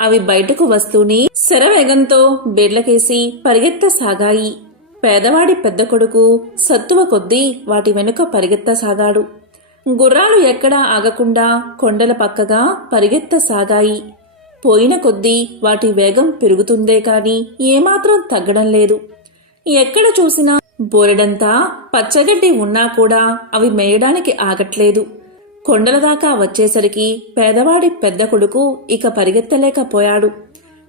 అవి బయటకు వస్తూనే శరవేగంతో బెడ్లకేసి పరిగెత్తసాగాయి. పేదవాడి పెద్ద కొడుకు సత్తువ కొద్దీ వాటి వెనుక పరిగెత్తసాగాడు. గుర్రాలు ఎక్కడా ఆగకుండా కొండల పక్కగా పరిగెత్తసాగాయి. పోయిన కొద్దీ వాటి వేగం పెరుగుతుందే కాని ఏమాత్రం తగ్గడం లేదు. ఎక్కడ చూసినా బోరెడంతా పచ్చగడ్డి ఉన్నా కూడా అవి మేయడానికి ఆగట్లేదు. కొండల దాకా వచ్చేసరికి పేదవాడి పెద్ద కొడుకు ఇక పరిగెత్తలేకపోయాడు.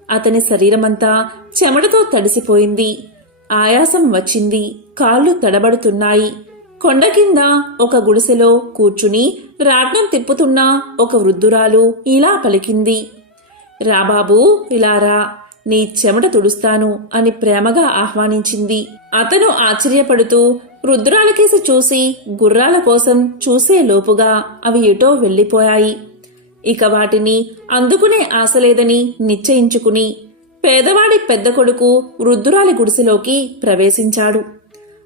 అతని శరీరమంతా చెమటతో తడిసిపోయింది. ఆయాసం వచ్చింది. కాళ్ళు తడబడుతున్నాయి. కొండ కింద ఒక గుడిసెలో కూర్చుని రాట్నం తిప్పుతున్న ఒక వృద్ధురాలు ఇలా పలికింది. రాబాబూ, ఇలారా, నీ చెమట తుడుస్తాను అని ప్రేమగా ఆహ్వానించింది. అతను ఆశ్చర్యపడుతూ వృద్ధురాలికేసి చూసి గుర్రాల కోసం చూసే లోపుగా అవి ఎటో వెళ్లిపోయాయి. ఇక వాటిని అందుకునే ఆశలేదని నిశ్చయించుకుని పేదవాడి పెద్ద కొడుకు వృద్ధురాలి గుడిసెలోకి ప్రవేశించాడు.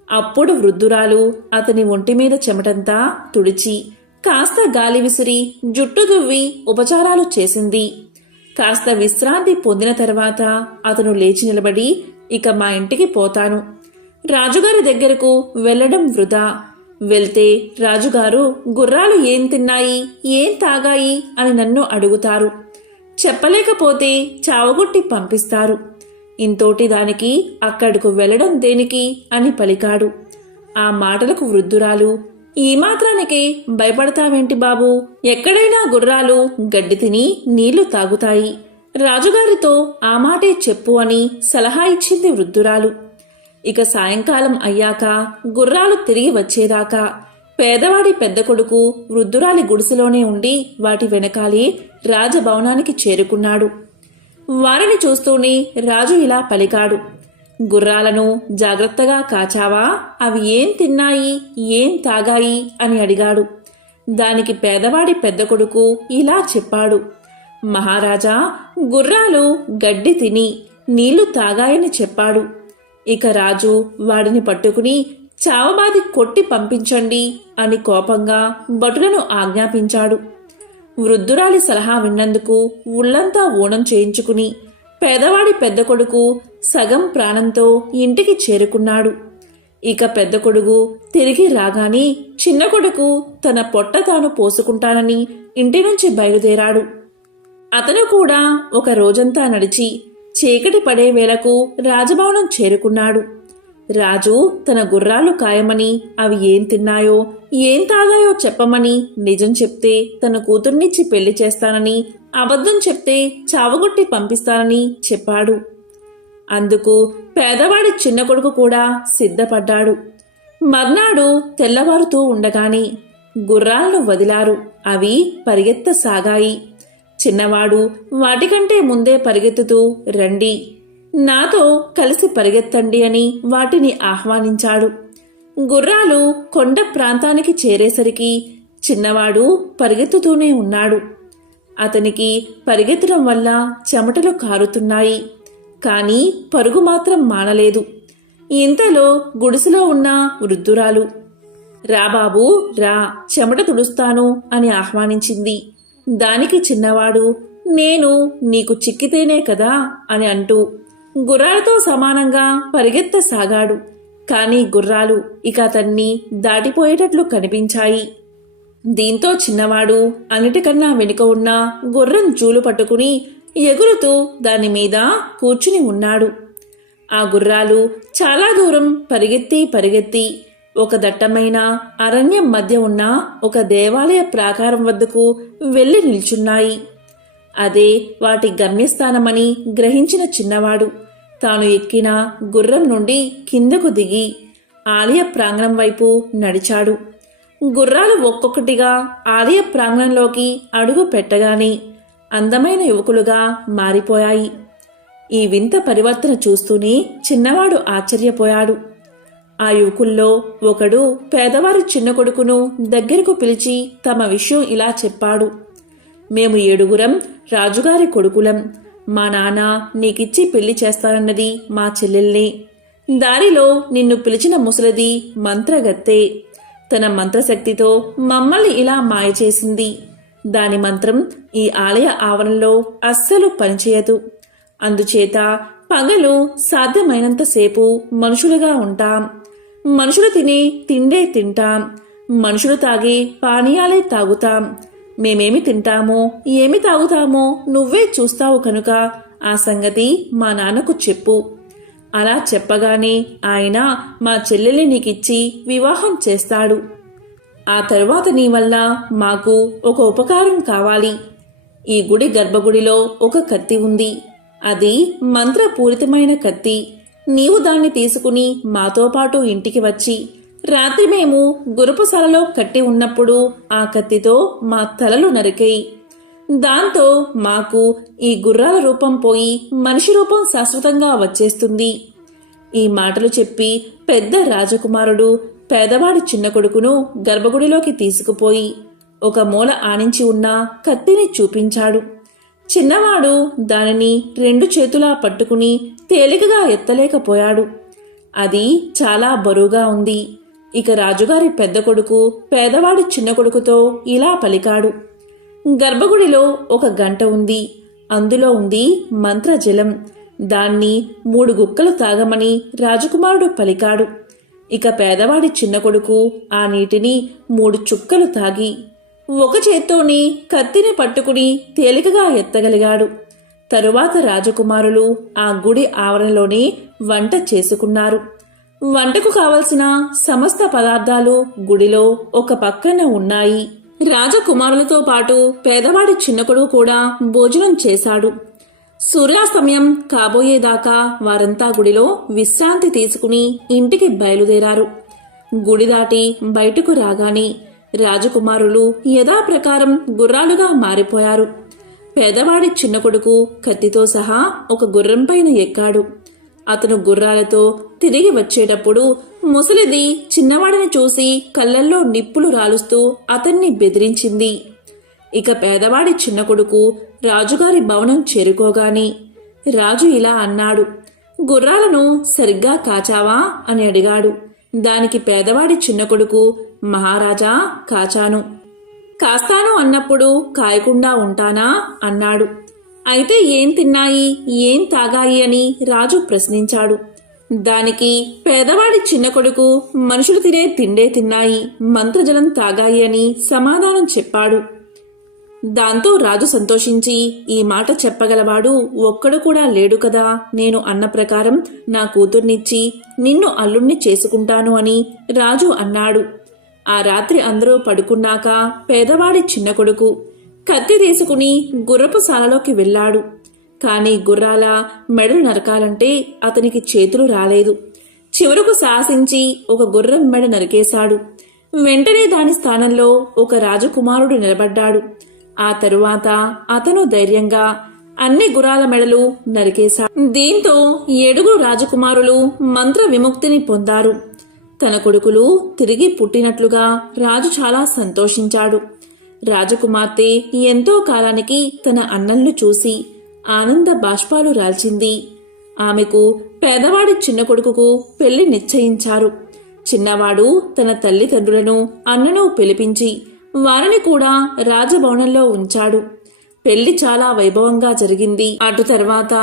అప్పుడు వృద్ధురాలు అతని ఒంటిమీద చెమటంతా తుడిచి కాస్త గాలి విసిరి జుట్టు దువ్వి ఉపచారాలు చేసింది. కాస్త విశ్రాంతి పొందిన తర్వాత అతను లేచి నిలబడి, ఇక మా ఇంటికి పోతాను. రాజుగారి దగ్గరకు వెళ్లడం వృధా. వెళ్తే రాజుగారు గుర్రాలు ఏం తిన్నాయి, ఏం తాగాయి అని నన్ను అడుగుతారు. చెప్పలేకపోతే చావగొట్టి పంపిస్తారు. ఇంతోటి దానికి అక్కడకు వెళ్లడం దేనికి అని పలికాడు. ఆ మాటలకు వృద్ధురాలు, ఈ మాత్రానికే భయపడతావేంటి బాబూ? ఎక్కడైనా గుర్రాలు గడ్డి తిని నీళ్లు తాగుతాయి. రాజుగారితో ఆ మాటే చెప్పు అని సలహా ఇచ్చింది వృద్ధురాలు. ఇక సాయంకాలం అయ్యాక గుర్రాలు తిరిగి వచ్చేదాకా పేదవాడి పెద్ద కొడుకు వృద్ధురాలి గుడిసెలోనే ఉండి వాటి వెనకాలే రాజభవనానికి చేరుకున్నాడు. వారిని చూస్తూనే రాజు ఇలా పలికాడు. గుర్రాలను జాగ్రత్తగా కాచావా? అవి ఏం తిన్నాయి, ఏం తాగాయి అని అడిగాడు. దానికి పేదవాడి పెద్ద కొడుకు ఇలా చెప్పాడు. మహారాజా, గుర్రాలు గడ్డి తిని నీళ్లు తాగాయని చెప్పాడు. ఇక రాజు వాడిని పట్టుకుని చావబాది కొట్టి పంపించండి అని కోపంగా భటులను ఆజ్ఞాపించాడు. వృద్ధురాలి సలహా విన్నందుకు ఉళ్లంతా ఊనం చేయించుకుని పేదవాడి పెద్ద కొడుకు సగం ప్రాణంతో ఇంటికి చేరుకున్నాడు. ఇక పెద్ద కొడుకు తిరిగి రాగానే చిన్న కొడుకు తన పొట్ట తాను పోసుకుంటానని ఇంటి నుంచి బయలుదేరాడు. అతను కూడా ఒక రోజంతా నడిచి చీకటి పడే వేళకు రాజభవనం చేరుకున్నాడు. రాజు తన గుర్రాలు కాయమని అవి ఏం తిన్నాయో ఏం తాగాయో చెప్పమని నిజం చెప్తే తన కూతుర్నిచ్చి పెళ్లి చేస్తానని, అబద్ధం చెప్తే చావగొట్టి పంపిస్తానని చెప్పాడు. అందుకు పేదవాడి చిన్న కొడుకు కూడా సిద్ధపడ్డాడు. మర్నాడు తెల్లవారుతూ ఉండగానే గుర్రాలను వదిలారు. అవి పరిగెత్తసాగాయి. చిన్నవాడు వాటికంటే ముందే పరిగెత్తుతూ రండి, నాతో కలిసి పరిగెత్తండి అని వాటిని ఆహ్వానించాడు. గుర్రాలు కొండ ప్రాంతానికి చేరేసరికి చిన్నవాడు పరిగెత్తుతూనే ఉన్నాడు. అతనికి పరిగెత్తడం వల్ల చెమటలు కారుతున్నాయి. కాని పరుగు మాత్రం మానలేదు. ఇంతలో గుడిసెలో ఉన్న వృద్ధురాలు, రాబాబూ, రా, చెమట తుడుస్తాను అని ఆహ్వానించింది. దానికి చిన్నవాడు, నేను నీకు చిక్కితేనే కదా అని అంటూ గుర్రాలతో సమానంగా పరిగెత్తసాగాడు. కాని గుర్రాలు ఇక అతన్ని దాటిపోయేటట్లు కనిపించాయి. దీంతో చిన్నవాడు అన్నిటికన్నా వెనుక ఉన్న గుర్రం జూలు పట్టుకుని ఎగురుతూ దాని మీద కూర్చుని ఉన్నాడు. ఆ గుర్రాలు చాలా దూరం పరిగెత్తి ఒక దట్టమైన అరణ్యం మధ్య ఉన్న ఒక దేవాలయ ప్రాకారం వద్దకు వెళ్లి నిల్చున్నాయి. అదే వాటి గమ్యస్థానమని గ్రహించిన చిన్నవాడు తాను ఎక్కిన గుర్రం నుండి కిందకు దిగి ఆలయ ప్రాంగణం వైపు నడిచాడు. గుర్రాలు ఒక్కొక్కటిగా ఆలయ ప్రాంగణంలోకి అడుగు పెట్టగానే అందమైన యువకులుగా మారిపోయాయి. ఈ వింత పరివర్తన చూస్తూనే చిన్నవాడు ఆశ్చర్యపోయాడు. ఆ యువకుల్లో ఒకడు పేదవారి చిన్న కొడుకును దగ్గరకు పిలిచి తమ విషయం ఇలా చెప్పాడు. మేము 7 రాజుగారి కొడుకులం. మా నాన్న నీకిచ్చి పెళ్లి చేస్తానన్నది మా చెల్లెల్నే. దారిలో నిన్ను పిలిచిన ముసలిది మంత్రగత్తె. తన మంత్రశక్తితో మమ్మల్ని ఇలా మాయ చేసింది. దాని మంత్రం ఈ ఆలయ ఆవరణలో అస్సలు పనిచేయదు. అందుచేత పగలు సాధ్యమైనంతసేపు మనుషులుగా ఉంటాం. మనుషులు తినే తిండే తింటాం. మనుషులు తాగే పానీయాలే తాగుతాం. మేమేమి తింటామో ఏమి తాగుతామో నువ్వే చూస్తావు కనుక ఆ సంగతి మా నాన్నకు చెప్పు. అలా చెప్పగానే ఆయన మా చెల్లెల్ని నీకిచ్చి వివాహం చేస్తాడు. ఆ తరువాత నీ వల్ల మాకు ఒక ఉపకారం కావాలి. ఈ గుడి గర్భగుడిలో ఒక కత్తి ఉంది. అది మంత్రపూరితమైన కత్తి. నీవు దాన్ని తీసుకుని మాతో పాటు ఇంటికి వచ్చి రాత్రి మేము గురపుశాలలో కట్టి ఉన్నప్పుడు ఆ కత్తితో మా తలలు నరికేయి. దాంతో మాకు ఈ గుర్రాల రూపం పోయి మనిషి రూపం శాశ్వతంగా వచ్చేస్తుంది. ఈ మాటలు చెప్పి పెద్ద రాజకుమారుడు పేదవాడి చిన్న కొడుకును గర్భగుడిలోకి తీసుకుపోయి ఒక మూల ఆనించి ఉన్న కత్తిని చూపించాడు. చిన్నవాడు దానిని 2 చేతులా పట్టుకుని తేలికగా ఎత్తలేకపోయాడు. అది చాలా బరువుగా ఉంది. ఇక రాజుగారి పెద్ద కొడుకు పేదవాడి చిన్న కొడుకుతో ఇలా పలికాడు. గర్భగుడిలో ఒక గంట ఉంది. అందులో ఉంది మంత్రజలం. దాన్ని 3 గుక్కలు తాగమని రాజకుమారుడు పలికాడు. ఇక పేదవాడి చిన్న కొడుకు ఆ నీటిని 3 చుక్కలు తాగి ఒక చేత్తోని కత్తిని పట్టుకుని తేలికగా ఎత్తగలిగాడు. తరువాత రాజకుమారులు ఆ గుడి ఆవరణలోనే వంట చేసుకున్నారు. వంటకు కావలసిన సమస్త పదార్థాలు గుడిలో ఒక పక్కన ఉన్నాయి. రాజకుమారులతో పాటు పేదవాడి చిన్న కొడుకు కూడా భోజనం చేశాడు. సూర్యాస్తమయం కాబోయేదాకా వారంతా గుడిలో విశ్రాంతి తీసుకుని ఇంటికి బయలుదేరారు. గుడి దాటి బయటకు రాగానే రాజకుమారులు యథాప్రకారం గుర్రాలుగా మారిపోయారు. పేదవాడి చిన్న కొడుకు కత్తితో సహా ఒక గుర్రంపైన ఎక్కాడు. అతను గుర్రాలతో తిరిగి వచ్చేటప్పుడు ముసలిది చిన్నవాడిని చూసి కళ్ళల్లో నిప్పులు రాలుస్తూ అతన్ని బెదిరించింది. ఇక పేదవాడి చిన్న కొడుకు రాజుగారి భవనం చేరుకోగానే రాజు ఇలా అన్నాడు. గుర్రాలను సరిగ్గా కాచావా అని అడిగాడు. దానికి పేదవాడి చిన్న కొడుకు, మహారాజా, కాచాను. కాస్తాను అన్నప్పుడు కాయకుండా ఉంటానా అన్నాడు. అయితే ఏం తిన్నాయి, ఏం తాగాయి అని రాజు ప్రశ్నించాడు. దానికి పేదవాడి చిన్న కొడుకు మనుషులు తినే తిండే తిన్నాయి, మంత్రజలం తాగాయి అని సమాధానం చెప్పాడు. దాంతో రాజు సంతోషించి, ఈ మాట చెప్పగలవాడు ఒక్కడు కూడా లేడు కదా, నేను అన్న ప్రకారం నా కూతుర్నిచ్చి నిన్ను అల్లుణ్ణి చేసుకుంటాను అని రాజు అన్నాడు. ఆ రాత్రి అందరూ పడుకున్నాక పేదవాడి చిన్న కొడుకు కత్తి తీసుకుని గుర్రపు శాలలోకి వెళ్ళాడు. కాని గుర్రాల మెడలు నరకాలంటే అతనికి చేతులు రాలేదు. చివరకు సాహసించి ఒక గుర్రం మెడ నరికేశాడు. వెంటనే దాని స్థానంలో ఒక రాజకుమారుడు నిలబడ్డాడు. ఆ తరువాత అతను ధైర్యంగా అన్ని గుర్రాల మెడలు నరికేశాడు. దీంతో 7 రాజకుమారులు మంత్ర విముక్తిని పొందారు. తన కొడుకులు తిరిగి పుట్టినట్లుగా రాజు చాలా సంతోషించాడు. రాజకుమార్తె ఎంతో కాలానికి తన అన్నలను చూసి ఆనంద బాష్పాలు రాల్చింది. ఆమెకు పేదవాడి చిన్న కొడుకుకు పెళ్లి నిశ్చయించారు. చిన్నవాడు తన తల్లిదండ్రులను అన్నను పిలిపించి వారిని కూడా రాజభవనంలో ఉంచాడు. పెళ్లి చాలా వైభవంగా జరిగింది. అటు తర్వాత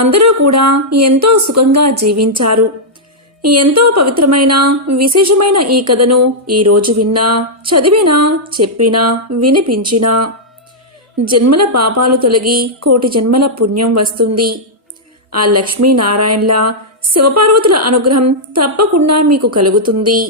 అందరూ కూడా ఎంతో సుఖంగా జీవించారు. ఎంతో పవిత్రమైన విశేషమైన ఈ కథను ఈరోజు విన్నా, చదివినా, చెప్పినా, వినిపించినా జన్మల పాపాలు తొలగి కోటి జన్మల పుణ్యం వస్తుంది. ఆ లక్ష్మీనారాయణల శివపార్వతుల అనుగ్రహం తప్పకుండా మీకు కలుగుతుంది.